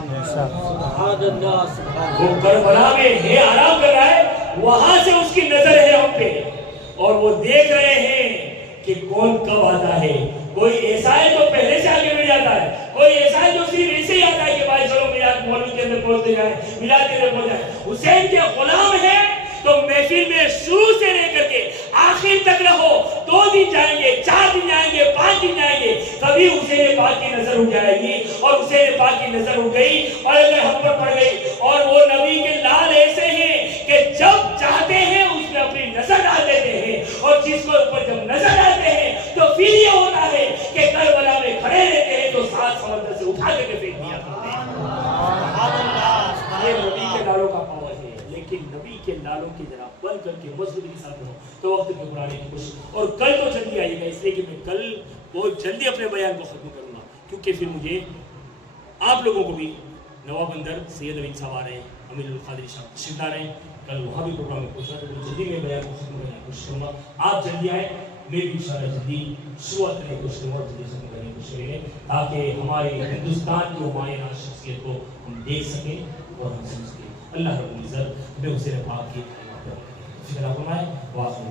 وہ کربلا میں ہے آرام کر رہا ہے, وہاں سے اس کی نظر ہے ہم پہ, اور وہ دیکھ رہے ہیں کہ کون کب آتا ہے. کوئی ایسا ہے جو پہلے سے آگے بڑھ جاتا ہے, کوئی ایسا ہے جو صرف ایسے ہی آتا ہے کہ بھائی چلو میلاد مولود کے اندر پہنچتے جائیں, میلاد کے اندر پہنچ جائیں. حسین کے غلام ہے تو محفل میں شروع سے لے کر کے آخر تک رہو. 2 دن جائیں گے, 4 دن جائیں گے, 5 دن جائیں گے, کبھی حسین پاک کی نظر اٹھ جائے گی, اور حسین پاک کی نظر اٹھ گئی اور اگر ہم پر پڑ گئی. اور وہ نبی کے لال ایسے ہیں کہ جب چاہتے ہیں اس میں اپنی نظر ڈال دیتے ہیں, اور جس کو اوپر جب نظر ڈالتے ہیں تو پھر یہ ہوتا ہے کہ کربلا میں کھڑے رہتے ہیں تو 7 سمندر سے اٹھا کے پھینک دیا کرتے ہیں. یہ نبی کے لالوں کا پاور ہے. لیکن نبی کے لالوں کی ذرا بن کر کے مضبوطی کے ساتھ رہو تو وقت کے پرانے کی کوشش. اور کل تو جلدی آئیے گا, اس لیے کہ میں کل بہت جلدی اپنے بیان کو ختم کروں گا, کیونکہ پھر مجھے آپ لوگوں کو بھی نواب بندر سید امین صاحب آ رہے ہیں, امین القادری صاحب تشریف لا رہے ہیں, کل وہاں بھی پروگرام میں پہنچنا, تو جلدی میں بیان کو ختم کرنے کی کوشش کروں گا. آپ جلدی آئیں, میں بھی انشاءاللہ جلدی شروعات کرنے کی کوشش کروں گا, جلدی ختم کرنے کی کوشش کریں گے, تاکہ ہمارے ہندوستان کی نمایاں شخصیت کو ہم دیکھ سکیں اور ہم سمجھ سکیں. اللہ رب العزت ہمیں حسین پاک کی فکر فرمائے. واخر